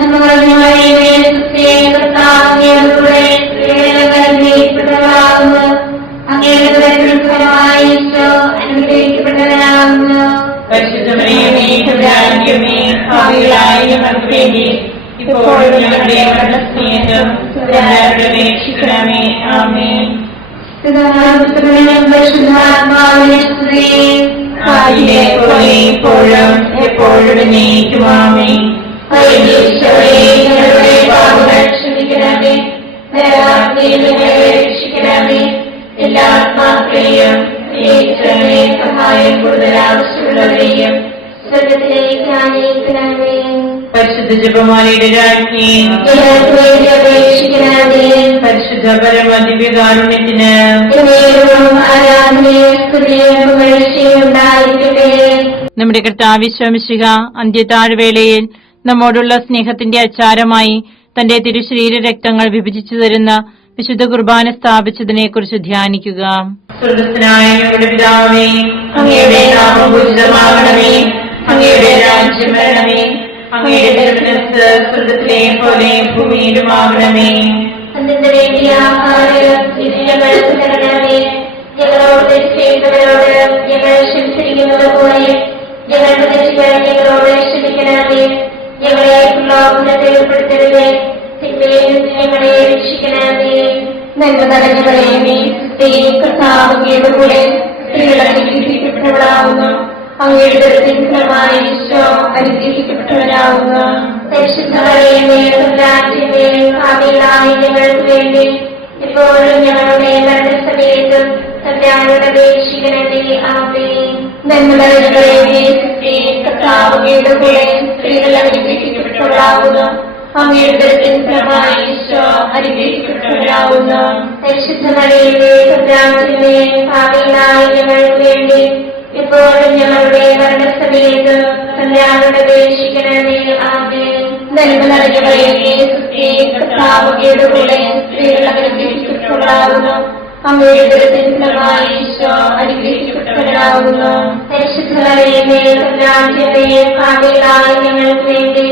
നന്മ നിറഞ്ഞ മറിയമേ, സുസ്ഥി, കർത്താവ് അങ്ങയോടുകൂടെ സ്ത്രീകളിൽ അനുഗ്രഹിക്കപ്പെട്ടവളാകുന്നു. അങ്ങയുടെ ഉദരത്തിൻ ഫലമായി ഈശോ അനുഗ്രഹിക്കപ്പെട്ടവരാകുന്നു. പരിശുദ്ധ മറിയമേ, തമ്പുരാന്റെ അമ്മേ, പാപികളായ ഞങ്ങൾക്ക് വേണ്ടി ഇപ്പോഴും ഞങ്ങളുടെ മരണസമയത്തും തമ്പുരാനോട് അപേക്ഷിക്കണമേ. ആമേൻ. ആദിയിലെ പോലെ ഇപ്പോഴും എപ്പോഴും എന്നേക്കും. ആമേൻ. ഞങ്ങളുടെ പാപങ്ങൾ ക്ഷമിക്കണമേ, രക്ഷിക്കണമേ. എല്ലാ ആത്മാക്കളെയും സഹായം കൂടുതൽ ആവശ്യമുള്ളവരെയും സ്വർഗത്തിലേക്ക് ആനയിക്കണമേ. പരിശുദ്ധ ജപമാലയുടെ രാജ്ഞി, അപേക്ഷിക്കണമേ. പരിശുദ്ധ പരമദിവ്യകാരുണ്യത്തിന് ആരാധനയും സ്തുതിയും പുകഴ്ചയും ഉണ്ടായിരിക്കട്ടെ. നമ്മുടെ കർത്താവ് മിശിഹ അന്ത്യതാഴ്വേളയിൽ നമ്മോടുള്ള സ്നേഹത്തിന്റെ അച്ചാരമായി തന്റെ തിരുശരീര രക്തങ്ങൾ വിഭജിച്ചു തരുന്ന വിശുദ്ധ കുർബാന സ്ഥാപിച്ചതിനെ കുറിച്ച് ധ്യാനിക്കുക. സ്വർഗ്ഗസ്ഥനായ ഞങ്ങളുടെ പിതാവേ, അങ്ങയുടെ നാമം പൂജിതമാകണമേ. അങ്ങയുടെ രാജ്യം വരണമേ. അങ്ങയുടെ തിരുമനസ്സ് സ്വർഗ്ഗത്തിലെ പോലെ ഭൂമിയിലുമാകണമേ. അതിന്റെ വേണ്ടി ആഹാരം ഞങ്ങൾക്ക് തരണമേ. ഞങ്ങളോട് തെറ്റ് ചെയ്യുന്നവരോട് ഞങ്ങൾ ക്ഷമിച്ചിരിക്കുന്നത് പോലെ ഞങ്ങളുടെ തെറ്റുകൾ ഞങ്ങളോട് ക്ഷമിക്കണമേ. ഞങ്ങളെ പ്രലോഭനത്തിൽ ഉൾപ്പെടുത്തരുതേ, തിന്മയിൽ ഞങ്ങളെ രക്ഷിക്കണമേ. നന്മ നിറഞ്ഞ മറിയമേ, കർത്താവ് അങ്ങയുടെ കൂടെ സ്ത്രീകൾ അനുഗ്രഹിക്കപ്പെട്ടവളാകുന്നു. അങ്ങയുടെ ഉദരത്തിൻ ഫലമായി ഈശോ അനുഗ്രഹിക്കപ്പെട്ടവരാകുന്നു. പരിശുദ്ധ മറിയമേ, തമ്പുരാന്റമ്മേ, പാപികളായ ഞങ്ങൾക്ക് വേണ്ടി ഇപ്പോഴും ഞങ്ങളുടെ മരണസമയത്തും തമ്പുരാനോട് അപേക്ഷിക്കണമേ. ആമേൻ. നന്മ നിറഞ്ഞ മറിയമേ, കർത്താവ് അങ്ങയുടെ കൂടെ സ്ത്രീകൾ അനുഗ്രഹിക്കപ്പെട്ടവളാകുന്നു. അങ്ങയുടെ ഉദരത്തിൻ ഫലമായി ഈശോ അനുഗ്രഹിക്കപ്പെട്ടവരാകുന്നു. പരിശുദ്ധ മറിയമേ, തമ്പുരാന്റമ്മേ, പാപികളായ ഞങ്ങൾക്ക് വേണ്ടി ഇപ്പോഴും ഞങ്ങളുടെ മരണസമയത്ത് തമ്പുരാനോട് അപേക്ഷിക്കണമേ. ആമേൻ. നന്മ നിറഞ്ഞ മറിയമേ, കർത്താവ് അങ്ങയുടെ കൂടെ സ്ത്രീകൾ അനുഗ്രഹിക്കപ്പെട്ടവളാകുന്നു. അങ്ങയുടെ ഉദരത്തിൻ ഫലമായി ഈശോ അനുഗ്രഹിക്കപ്പെട്ടവരാകുന്നു. പരിശുദ്ധ മറിയമേ, തമ്പുരാന്റമ്മേ, പാപികളായ ഞങ്ങൾക്ക് വേണ്ടി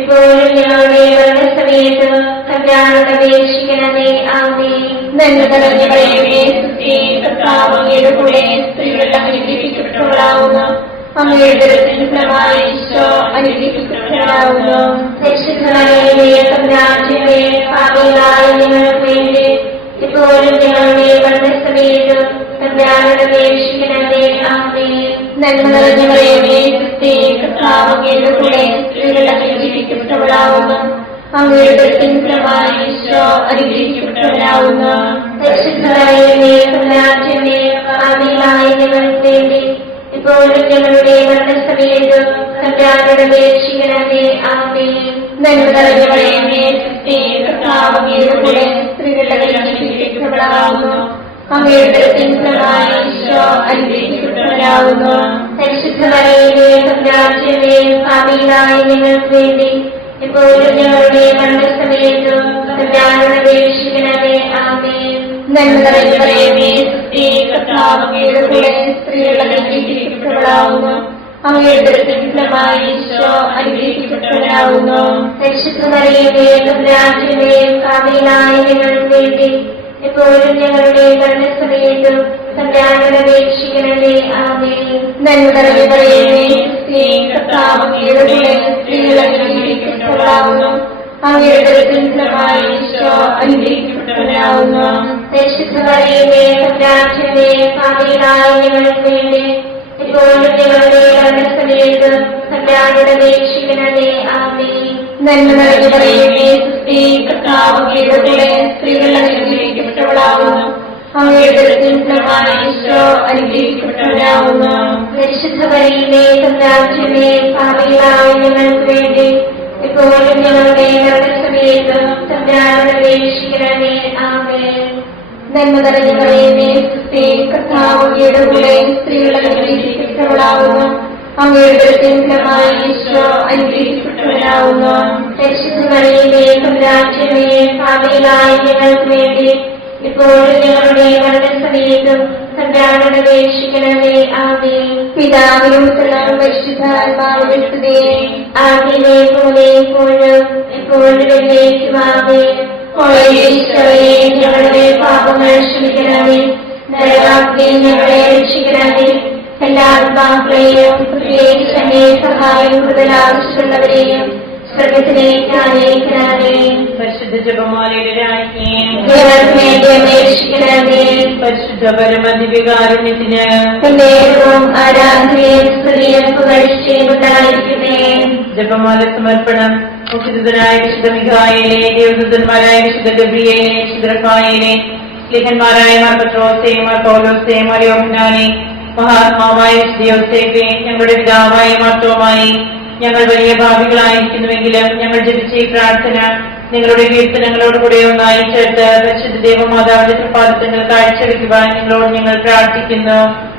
ഇപ്പോഴും ഞങ്ങളുടെ മരണസമയത്ത് തമ്പുരാനോട് അപേക്ഷിക്കണമേ. ആമേൻ. നന്മ നിറഞ്ഞ മറിയമേ, കർത്താവ് അങ്ങയുടെ കൂടെ സ്ത്രീകൾ അനുഗ്രഹിക്കപ്പെട്ടവളാകുന്നു. അങ്ങയുടെ ഉദരത്തിൻ ഫലമായി ഈശോ അനുഗ്രഹിക്കപ്പെട്ടവരാകുന്നു. പരിശുദ്ധ മറിയമേ, തമ്പുരാന്റമ്മേ, പാപികളായ ഞങ്ങൾക്ക് വേണ്ടി ഇപ്പോഴും ഞങ്ങളുടെ മരണസമയത്ത് തമ്പുരാനോട് അപേക്ഷിക്കണമേ. ആമേൻ. നന്മ നിറഞ്ഞ മറിയമേ, കർത്താവ് അങ്ങയുടെ കൂടെ സ്ത്രീകൾ അനുഗ്രഹിക്കപ്പെട്ടവളാകുന്നു. അങ്ങയുടെ ഉദരത്തിൻ ഫലമായി ഈശോ അനുഗ്രഹിക്കപ്പെട്ടവരാകുന്നു. പരിശുദ്ധ മറിയമേ, തമ്പുരാന്റമ്മേ, പാപികളായ ഞങ്ങൾക്ക് വേണ്ടി ഇപ്പോഴും ഞങ്ങളുടെ മരണസമയത്ത് തമ്പുരാനോട് അപേക്ഷിക്കണമേ. ആമേൻ. നന്മ നിറഞ്ഞ മറിയമേ, കർത്താവ് അങ്ങയുടെ കൂടെ സ്ത്രീകൾ അനുഗ്രഹിക്കപ്പെട്ടവളാകുന്നു. അങ്ങയുടെ ഉദരത്തിൻ ഫലമായി ഈശോ അനുഗ്രഹിക്കപ്പെട്ടവരാകുന്നു. പരിശുദ്ധ മറിയമേ, തമ്പുരാന്റമ്മേ, പാപികളായ ഞങ്ങൾക്ക് വേണ്ടി ഇപ്പോഴും ഞങ്ങളുടെ മരണസമയത്ത് തമ്പുരാനോട് അപേക്ഷിക്കണമേ. ആമേൻ. നന്മ നിറഞ്ഞ മറിയമേ, കർത്താവ് അങ്ങയുടെ കൂടെ സ്ത്രീകൾ അനുഗ്രഹിക്കപ്പെട്ടവളാകുന്നു. അങ്ങയുടെ ഉദരത്തിൻ ഫലമായി ഈശോ അനുഗ്രഹിക്കപ്പെട്ടവരാകുന്നു. പരിശുദ്ധ മറിയമേ, തമ്പുരാന്റമ്മേ, പാപികളായ ഞങ്ങൾക്ക് വേണ്ടി ഇപ്പോഴും ഞങ്ങളുടെ മരണസമയത്ത് തമ്പുരാനോട് അപേക്ഷിക്കണമേ. ആമേൻ. നന്മ നിറഞ്ഞ മറിയമേ, സ്ത്രീ കർത്താവ് അങ്ങയുടെ കൂടെ സ്ത്രീകൾ അനുഗ്രഹിക്കപ്പെട്ടവളാകുന്നു. അങ്ങയുടെ ഉദരത്തിൻ ഫലമായി ഈശോ അനുഗ്രഹിക്കപ്പെട്ടവനാകുന്നു. പരിശുദ്ധ മറിയമേ, തമ്പുരാന്റെ പാപികളായ ഞങ്ങൾക്ക് വേണ്ടി ഇപ്പോഴും ഞങ്ങളുടെ മരണസമയത്തും തമ്പുരാനോട് അപേക്ഷിക്കണമേ. ആമേൻ. നന്മ നിറഞ്ഞ മറിയമേ, സ്ത്രീ കർത്താവ് അങ്ങയുടെ കൂടെ സ്ത്രീകൾ അനുഗ്രഹിക്കപ്പെട്ടവളാകുന്നു. അങ്ങയുടെ ഉദരത്തിൻ ഫലമായി ഈശോ അനുഗ്രഹിക്കപ്പെട്ടവനാകുന്നു. പരിശുദ്ധ മറിയമേ, തമ്പുരാന്റെ പാപികളായ ഞങ്ങൾക്ക് വേണ്ടി ഇപ്പോഴും ഞങ്ങളുടെ മരണസമയത്തും തമ്പുരാനോട് അപേക്ഷിക്കണമേ. ആമേൻ. നന്മ നിറഞ്ഞ മറിയമേ, സ്ത്രീ കർത്താവ് അങ്ങയുടെ കൂടെ സ്ത്രീകൾ അനുഗ്രഹിക്കപ്പെട്ടവളാകുന്നു. അങ്ങയുടെ ഉദരത്തിൻ ഫലമായി ഈശോ അനുഗ്രഹിക്കപ്പെട്ടവനാകുന്നു. പരിശുദ്ധ മറിയമേ, തമ്പുരാന്റെ പാപികളായ ഞങ്ങൾക്ക് വേണ്ടി ഇപ്പോഴും ഞങ്ങളുടെ മരണസമയത്തും തമ്പുരാനോട് അപേക്ഷിക്കണമേ. ആമേൻ. പിതാവിനും പുത്രനും പരിശുദ്ധാത്മാവിനും സ്തുതി. ആദിയിലെ പോലെ ഇപ്പോഴും എപ്പോഴും എന്നേക്കും. ആമേൻ. ഈശോയെ, ഞങ്ങളുടെ പാപങ്ങൾ ക്ഷമിക്കണമേ. ദയാവാഗ്ദേ ഞങ്ങളെ രക്ഷിക്കണമേ. എല്ലാ ആത്മാക്കളെയും പ്രത്യേകിച്ച് അങ്ങേ സഹായം കൂടുതൽ ആവശ്യമുള്ളവരെയും സ്വർഗത്തിലേക്ക് അനയിക്കണമേ. പരിശുദ്ധ ജപമാലയുടെ രാജ്ഞിയെ ഞങ്ങൾക്ക് വേണ്ടി അപേക്ഷിക്കണമേ. പരിശുദ്ധ പരമദിവ്യകാരുണ്യത്തിന് എന്നേരവും ആരാധനയും സ്തുതിയും പുകഴ്ചയും ഉണ്ടായിരിക്കട്ടെ. ജപമാല സമർപ്പണം. മുഖ്യദൂതനായ വിശുദ്ധ മിഖായേലേ, ദേവദൂതന്മാരായ വിശുദ്ധ ഗബ്രിയേലേ, വിശുദ്ധ റഫായേലേ, ലേഖന്മാരായ മാർ പത്രോസേ, മാർ പൗലോസേ, മാർ യോഹന്നാനേ, മഹാത്മാവായ വിശുദ്ധ യോസേഫേ, ഞങ്ങളുടെ പിതാവായ മാർത്തോമായി, ഞങ്ങൾ വലിയ ഭാവികളായിരിക്കുന്നുവെങ്കിലും ഞങ്ങൾ ജപിച്ച ഈ പ്രാർത്ഥന നിങ്ങളുടെ കീർത്തനങ്ങളോടുകൂടെ ഒന്നായി ചേർത്ത് പരിശുദ്ധ ദേവമാതാവിന്റെ തൃപ്പാദങ്ങൾ കാഴ്ചവെക്കുവാൻ നിങ്ങളോട് ഞങ്ങൾ പ്രാർത്ഥിക്കുന്നു.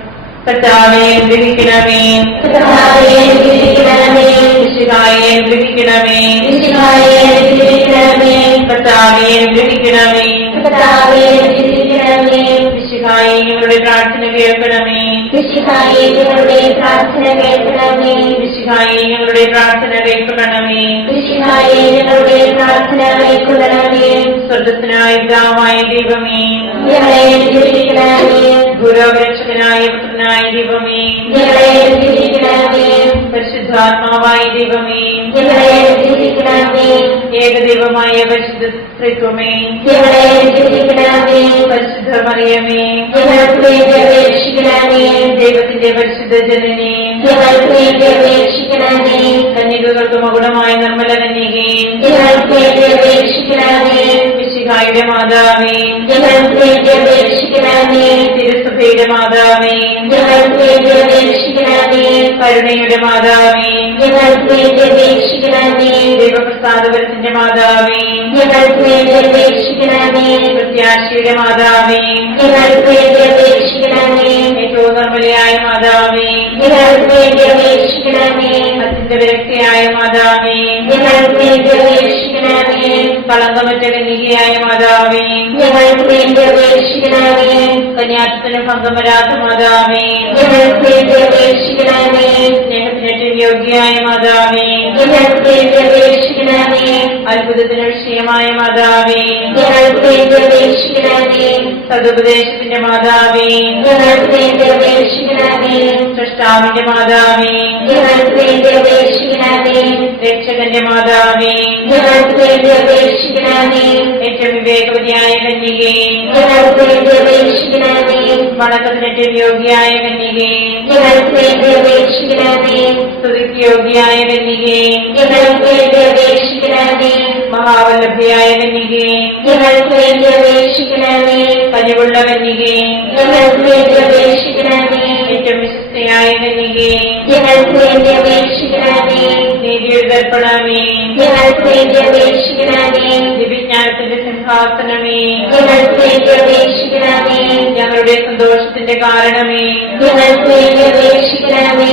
കർത്താവേ, അനുഗ്രഹിക്കണമേ. കർത്താവേ, അനുഗ്രഹിക്കണമേ. മിശിഹായെ, അനുഗ്രഹിക്കണമേ. മിശിഹായെ, അനുഗ്രഹിക്കണമേ. കർത്താവേ, അനുഗ്രഹിക്കണമേ. കർത്താവേ, അനുഗ്രഹിക്കണമേ. മിശിഹായെ, ഞങ്ങളുടെ പ്രാർത്ഥന കേൾക്കണമേ. മിശിഹായെ, ഞങ്ങളുടെ പ്രാർത്ഥന കേൾക്കണമേ. മിശിഹായെ, ഞങ്ങളുടെ പ്രാർത്ഥന കേൾക്കണമേ. മിശിഹായെ, ഞങ്ങളുടെ പ്രാർത്ഥന കേൾക്കണമേ. സ്വർഗ്ഗസ്ഥനായ പിതാവായ ദൈവമേ, ഞങ്ങളെ അനുഗ്രഹിക്കണമേ. ഗുരുരക്ഷകനായ പുത്രനായ ദൈവമേ, ഞങ്ങളെ അനുഗ്രഹിക്കണമേ. പരിശുദ്ധാത്മാവായ ദൈവമേ, ഞങ്ങളെ അനുഗ്രഹിക്കണമേ. ഏകദൈവമായ പരിശുദ്ധ ത്രിത്വമേ, ഞങ്ങളെ അനുഗ്രഹിക്കണമേ. പരിശുദ്ധ മറിയമേ, ഞങ്ങൾക്ക് വേണ്ടി അപേക്ഷിക്കണമേ. ദൈവത്തിന്റെ പരിശുദ്ധ ജനനേ, ഞങ്ങൾക്ക് വേണ്ടി അപേക്ഷിക്കണമേ. കന്യകകൾക്ക് മകുടമായ നിർമ്മല കന്യകേ, ഞങ്ങൾക്ക് വേണ്ടി അപേക്ഷിക്കണമേ. മിശിഹായുടെ മാതാവേ, ഞങ്ങൾക്ക് വേണ്ടി അപേക്ഷിക്കണമേ. തിരുസഭയുടെ മാതാവേ, ഞങ്ങൾക്ക് വേണ്ടി അപേക്ഷിക്കണമേ. കരുണയുടെ മാതാവേ, ഞങ്ങൾക്ക് വേണ്ടി അപേക്ഷിക്കണമേ. ദൈവപ്രസാദപരത്തിന്റെ മാതാവേ, ഞങ്ങൾക്ക് വേണ്ടി അപേക്ഷിക്കണമേ. പ്രത്യാശയുടെ മാതാവേ, ഞങ്ങൾക്ക് വേണ്ടി അപേക്ഷിക്കണമേ. ഏറ്റവും നിർമ്മലയായ മാതാവേ, ഞങ്ങൾക്ക് വേണ്ടി അപേക്ഷിക്കണമേ. അത്യന്ത വിരക്തിയായ മാതാവേ, ഞങ്ങൾക്ക് വേണ്ടി അപേക്ഷിക്കണമേ. കളങ്കമറ്റ കന്യകയായ മാതാവേ, ഞങ്ങൾക്ക് വേണ്ടി അപേക്ഷിക്കണമേ. കന്യാത്വത്തിന് ഭംഗം വരാത്ത മാതാവേ, ഞങ്ങൾക്ക് വേണ്ടി അപേക്ഷിക്കണമേ. സ്നേഹത്തിന് യോഗ്യയായ മാതാവേ, ഞങ്ങൾക്ക് വേണ്ടി അപേക്ഷിക്കണമേ. അത്ഭുതത്തിന് വിഷയമായ മാതാവേ, ഞങ്ങൾക്ക് വേണ്ടി അപേക്ഷിക്കണമേ. സതുപദേശത്തിന്റെ മാതാവേ, ഞങ്ങൾക്ക് വേണ്ടി അപേക്ഷിക്കണമേ. സൃഷ്ടാവിന്റെ മാതാവേ, ഞങ്ങൾക്ക് വേണ്ടി അപേക്ഷിക്കണമേ. രക്ഷകന്റെ മാതാവേ, ഞങ്ങൾക്ക് വേണ്ടി അപേക്ഷിക്കണമേ. ഏറ്റവും വിവേകവതിയായ കന്യകേ, ഞങ്ങൾക്ക് വേണ്ടി അപേക്ഷിക്കണമേ. വണക്കത്തിന് യോഗ്യയായ കന്യകേ, ഞങ്ങൾക്ക് വേണ്ടി അപേക്ഷിക്കണമേ. സ്തുതിക്ക് യോഗ്യയായ കന്യകേ, ഞങ്ങൾക്ക് വേണ്ടി അപേക്ഷിക്കണമേ. മഹാവല്ലഭയായ കന്യകേ, ഞങ്ങൾക്ക് വേണ്ടി അപേക്ഷിക്കണമേ. കനിവുള്ള കന്യകേ, ഞങ്ങൾക്ക് വേണ്ടി അപേക്ഷിക്കണമേ. ഏറ്റവും വിശുദ്ധയായ കന്യകേ, ഞങ്ങൾക്ക് വേണ്ടി അപേക്ഷിക്കണമേ. നീതിയുടെ ദർപ്പണമേ, ഞങ്ങൾക്ക് വേണ്ടി അപേക്ഷിക്കണമേ. ദിവ്യജ്ഞാനത്തിന്റെ സിംഹാസനമേ, ഞങ്ങൾക്ക് വേണ്ടി അപേക്ഷിക്കണമേ. ഞങ്ങളുടെ സന്തോഷത്തിന്റെ കാരണമേ, ഞങ്ങൾക്ക് വേണ്ടി അപേക്ഷിക്കണമേ.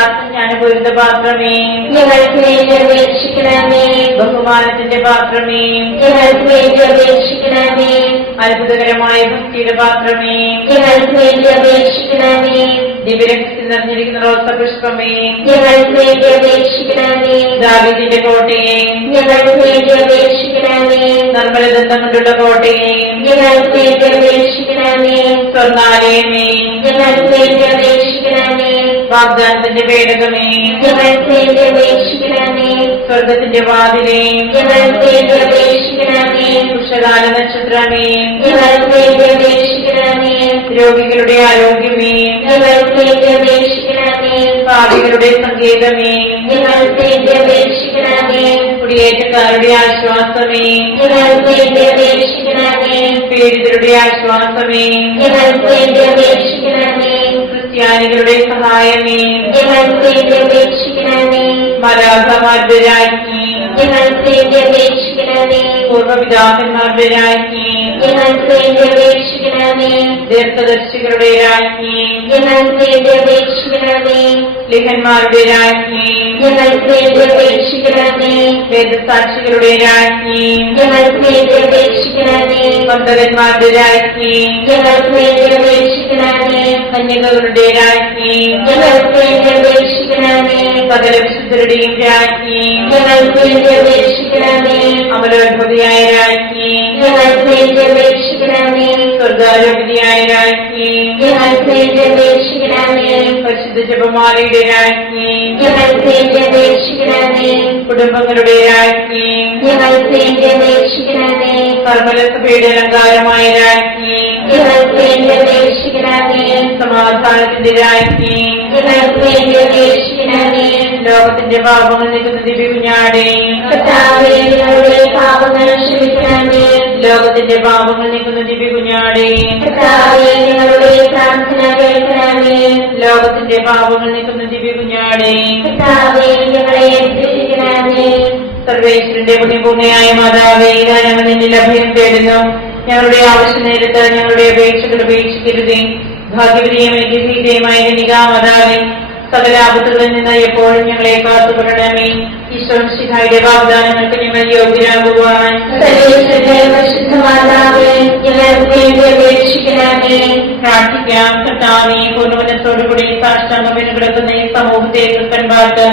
ആത്മജ്ഞാനപൂരിത പാത്രമേ, ഞങ്ങൾക്ക് വേണ്ടി അപേക്ഷിക്കണമേ. ബഹുമാനത്തിന്റെ പാത്രമേ, ഞങ്ങൾക്ക് വേണ്ടി അപേക്ഷിക്കണമേ. അത്ഭുതകരമായ ഭക്തിയുടെ പാത്രമേ, ഞങ്ങൾക്ക് വേണ്ടി അപേക്ഷിക്കണമേ. ദിവ്യരഹസ്യം നിറഞ്ഞിരിക്കുന്ന റോസപുഷ്പമേ, ഞങ്ങൾക്ക് വേണ്ടി അപേക്ഷിക്കണമേ. ദാവീദിന്റെ കോട്ടയെ, ഞങ്ങൾക്ക് വേണ്ടി അപേക്ഷിക്കണമേ. അപേക്ഷിക്കണമേ. നിർമ്മലദന്തം കൊണ്ടുള്ള കോട്ടയെ ഞങ്ങൾക്ക് വേണ്ടി അപേക്ഷിക്കണമേ. സ്വർണ്ണാലയമേ ഞങ്ങൾക്ക് വേണ്ടി അപേക്ഷിക്കണമേ. വാഗ്ദാനത്തിന്റെ പേടകമേ ഞങ്ങൾക്ക് വേണ്ടി അപേക്ഷിക്കണമേ. സ്വർഗത്തിന്റെ വാതിലേ ഞങ്ങൾക്ക് വേണ്ടി അപേക്ഷിക്കണമേ. ഉഷകാല നക്ഷത്രമേ ഞങ്ങൾക്ക് വേണ്ടി അപേക്ഷിക്കണമേ. രോഗികളുടെ ആരോഗ്യമേ ഞങ്ങൾക്ക് വേണ്ടി അപേക്ഷിക്കണമേ. പാപികളുടെ സങ്കേതമേ ഞങ്ങൾക്ക് വേണ്ടി അപേക്ഷിക്കണമേ. കുടിയേറ്റക്കാരുടെ ആശ്വാസമേ ഞങ്ങൾക്ക് വേണ്ടി അപേക്ഷിക്കണമേ. പീഡിതരുടെ ആശ്വാസമേ ഞങ്ങൾക്ക് വേണ്ടി അപേക്ഷിക്കണമേ. ക്രിസ്ത്യാനികളുടെ സഹായമേ ഞങ്ങൾക്ക് വേണ്ടി അപേക്ഷിക്കണമേ. മലാഖമാരുടെ രാജ്ഞി ഞങ്ങൾക്ക് വേണ്ടി അപേക്ഷിക്കണമേ. പൂർവ്വപിതാക്കന്മാരുടെ രാജ്ഞി ഞങ്ങൾക്ക് വേണ്ടി അപേക്ഷിക്കണമേ. ദീർഘദർശികളുടെ രാജ്ഞി ഞങ്ങൾക്ക് വേണ്ടി അപേക്ഷിക്കണമേ. ലിഹന്മാരുടെ രാജ്ഞി ഞങ്ങൾക്ക് വേണ്ടി അപേക്ഷിക്കണമേ. വേദസാക്ഷികളുടെ രാജ്ഞി ഞങ്ങൾക്ക് വേണ്ടി അപേക്ഷിക്കണമേ. പന്തകന്മാരുടെ രാജ്ഞി ഞങ്ങൾക്ക് വേണ്ടി അപേക്ഷിക്കണമേ. കന്യകകളുടെ രാജ്ഞി ഞങ്ങൾക്ക് വേണ്ടി അപേക്ഷിക്കണമേ. സകല വിശുദ്ധരുടെയും രാജ്ഞി ഞങ്ങൾക്ക് വേണ്ടി അപേക്ഷിക്കണമേ. അമലോത്ഭവിയായ രാജ്ഞി ഞങ്ങൾക്ക് വേണ്ടി അപേക്ഷിക്കണമേ. സ്വർഗാരോപതിയായ രാജ്ഞി ഞങ്ങൾക്ക് വേണ്ടി അപേക്ഷിക്കണമേ. പരിശുദ്ധ ജപമാലയുടെ രാജ്ഞി ഞങ്ങൾക്ക് വേണ്ടി അപേക്ഷിക്കണമേ. കുടുംബങ്ങളുടെ രാജ്ഞി ഞങ്ങൾക്ക് വേണ്ടി അപേക്ഷിക്കണമേ. കർമ്മലസഭയുടെ അലങ്കാരമായ രാജ്ഞി ഞങ്ങൾക്ക് വേണ്ടി അപേക്ഷിക്കണമേ. സമാധാനത്തിന്റെ രാജ്ഞി ഞങ്ങൾക്ക് വേണ്ടി അപേക്ഷിക്കണമേ. ലോകത്തിന്റെ പാപങ്ങൾ നീക്കുന്ന ദിവ്യകുഞ്ഞാടേ കർത്താവേ, ഞങ്ങളുടെ പാപങ്ങൾ ക്ഷമിക്കണമേ. ലോകത്തിന്റെ പാപങ്ങൾ നീക്കുന്ന ദിവ്യകുഞ്ഞാടേ കർത്താവേ, ഞങ്ങളുടെ പ്രാർത്ഥന കേൾക്കണമേ. ലോകത്തിന്റെ പാപങ്ങൾ നീക്കുന്ന ദിവ്യകുഞ്ഞാടേ കർത്താവേ, ഞങ്ങളെ രക്ഷിക്കണമേ. സർവേശ്വരന്റെ പുണ്യഭൂമിയായ മാതാവേ, ഇതാ ഞങ്ങൾ നിന്നിൽ അഭയം തേടുന്നു. ഞങ്ങളുടെ ആവശ്യ നേരത്ത് ഞങ്ങളുടെ അപേക്ഷകൾ ഉപേക്ഷിക്കരുതേ. ഭാഗ്യവതിയും ഏകീകൃതയുമായ മാതാവേ, സകല ആപത്തുകളിൽ നിന്ന് എപ്പോഴും ഞങ്ങളെ കാത്തുകൊള്ളണമേ. ഈശ്വരന്റെ വാഗ്ദാനങ്ങൾക്ക് ഞങ്ങൾ യോഗ്യരാകുവാൻ സർവേശ്വരന്റെ പരിശുദ്ധ മാതാവേ, ഞങ്ങൾക്ക് വേണ്ടി അപേക്ഷിക്കണമേ. പ്രാർത്ഥിക്കാം. കർത്താവേ, പൂർണ്ണമനത്തോടുകൂടി സാഷ്ടാംഗം കിടക്കുന്ന ഈ സമൂഹത്തെ കൃപൻപാട്ട്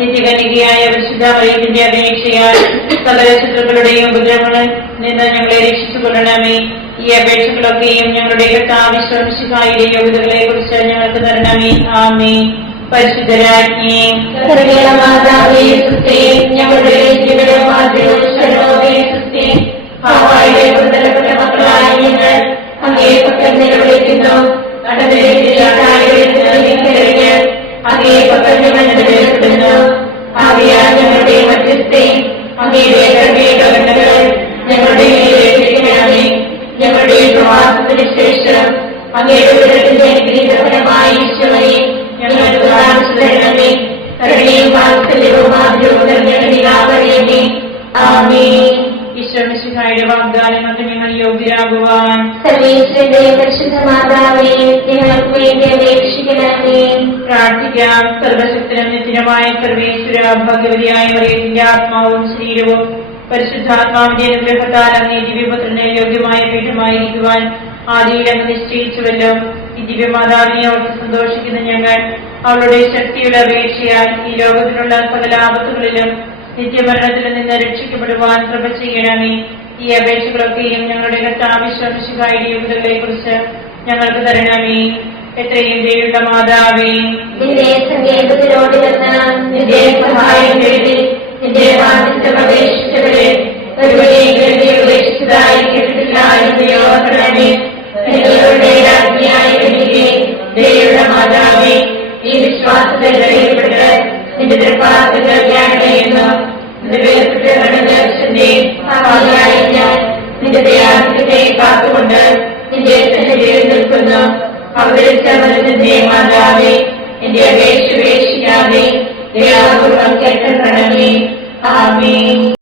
നിത്യകന്യകയായ പരിശുദ്ധ മറിയത്തിന്റെ അപേക്ഷയാൽ സകല ശത്രുക്കളുടെയും ഉപദ്രവങ്ങളിൽ നിന്ന് ഞങ്ങളെ രക്ഷിച്ചുകൊള്ളണമേ. ഈ അപേക്ഷകളൊക്കെയും ഞങ്ങളുടെ കർത്താവിശ്വസിഹായുടെ യോഗ്യതകളെ കുറിച്ച് ഞങ്ങൾക്ക് തരണമേ. ആമേൻ. പരിശുദ്ധരാജ്ഞി മാതാവേ, സുസ്ഥേ, ഞങ്ങളുടെ ജീവിതമാദ്യവും ശരണമേ, സുസ്ഥേ. ഹവ്വായുടെ ബന്ധപ്പെട്ട മക്കളായ ഞങ്ങൾ അങ്ങേ പക്കൽ നിലവിളിക്കുന്നു. അങ്ങേ പക്കൽ ഞങ്ങൾ നിലവിളിക്കുന്നു. ആകയാൽ ഞങ്ങളുടെ മധ്യസ്ഥേ, അങ്ങയുടെ കരുണകൾ ഞങ്ങളുടെ മേലേൽപ്പിക്കണമേ. ഞങ്ങളുടെ പ്രവാസത്തിന് ശേഷം അങ്ങയുടെ വിടത്തിന്റെ അനുഗ്രഹീതഫലമായ ഈശോയെ ഞങ്ങൾക്ക് കാണിച്ചു തരണമേ. കരുണയും വാത്സല്യവും ആദ്യവും നിറഞ്ഞവനെ. ആമേൻ. ഈശ്വരന്റെ വാഗ്ദാനങ്ങൾക്ക് ഞങ്ങൾ യോഗ്യരാകുവാൻ സർവേശ്വരന്റെ പരിശുദ്ധ മാതാവേ, ഞങ്ങൾക്ക് വേണ്ടി അപേക്ഷിക്കണമേ. പ്രാർത്ഥിക്കാം. സർവശക്തനും നിത്യനുമായ സർവേശ്വര, ഭാഗ്യവതിയായ മറിയത്തിന്റെ ആത്മാവും ശരീരവും പരിശുദ്ധാത്മാവിന്റെ അനുഗ്രഹത്താൽ അങ്ങേ ദിവ്യപുത്രന് യോഗ്യമായ പീഠമായിരിക്കുവാൻ ആദിയിൽ അങ്ങ് നിശ്ചയിച്ചുവല്ലോ. ഈ ദിവ്യമാതാവിനെ ഓർത്ത് സന്തോഷിക്കുന്ന ഞങ്ങൾ അവളുടെ ശക്തിയുടെ അപേക്ഷയാൽ ഈ ലോകത്തിലുള്ള സകല ആപത്തുകളിലും നിത്യമരണത്തിൽ നിന്ന് രക്ഷിക്കപ്പെടുവാൻ കൃപ ചെയ്യണമേ. ഈ അപേക്ഷകളൊക്കെയും ഞങ്ങളുടെ കർത്താവിശ്വസിഹായുടെ യോഗ്യതകളെ കുറിച്ച് ഞങ്ങൾക്ക് തരണമേ. എത്രയും ദയുള്ള മാതാവേ, നിന്റെ സങ്കേതത്തിലോട് വന്ന നിന്റെ സഹായം എഴുതി നിന്റെ വാദിത്വം അപേക്ഷിച്ചവരെ ഒരുവരെയും ഉപേക്ഷിച്ചതായി കേട്ടിട്ടില്ല എന്ന് ഓർക്കണമേ. നിങ്ങളുടെ രാജ്ഞിയായ എനിക്ക് ദയുള്ള മാതാവേ, ഈ വിശ്വാസത്തിൽ ധൈര്യപ്പെട്ട് നിന്റെ തൃപ്പാദത്തിൽ ധ്യാനമെന്നു നിന്റെ വേർപെട്ട ദർശന്റെ ഭാഗമായി ഞാൻ നിന്റെ ദയാദിത്യത്തെ കാത്തുകൊണ്ട് നിന്റെ സന്നിധിയിൽ നിൽക്കുന്നു. അവതരിച്ച മരുന്നിന്റെ മാതാവേ, എന്റെ അപേക്ഷ ഉപേക്ഷിക്കാതെ ദയാപൂർവം കേട്ടണമേ. ആമേൻ.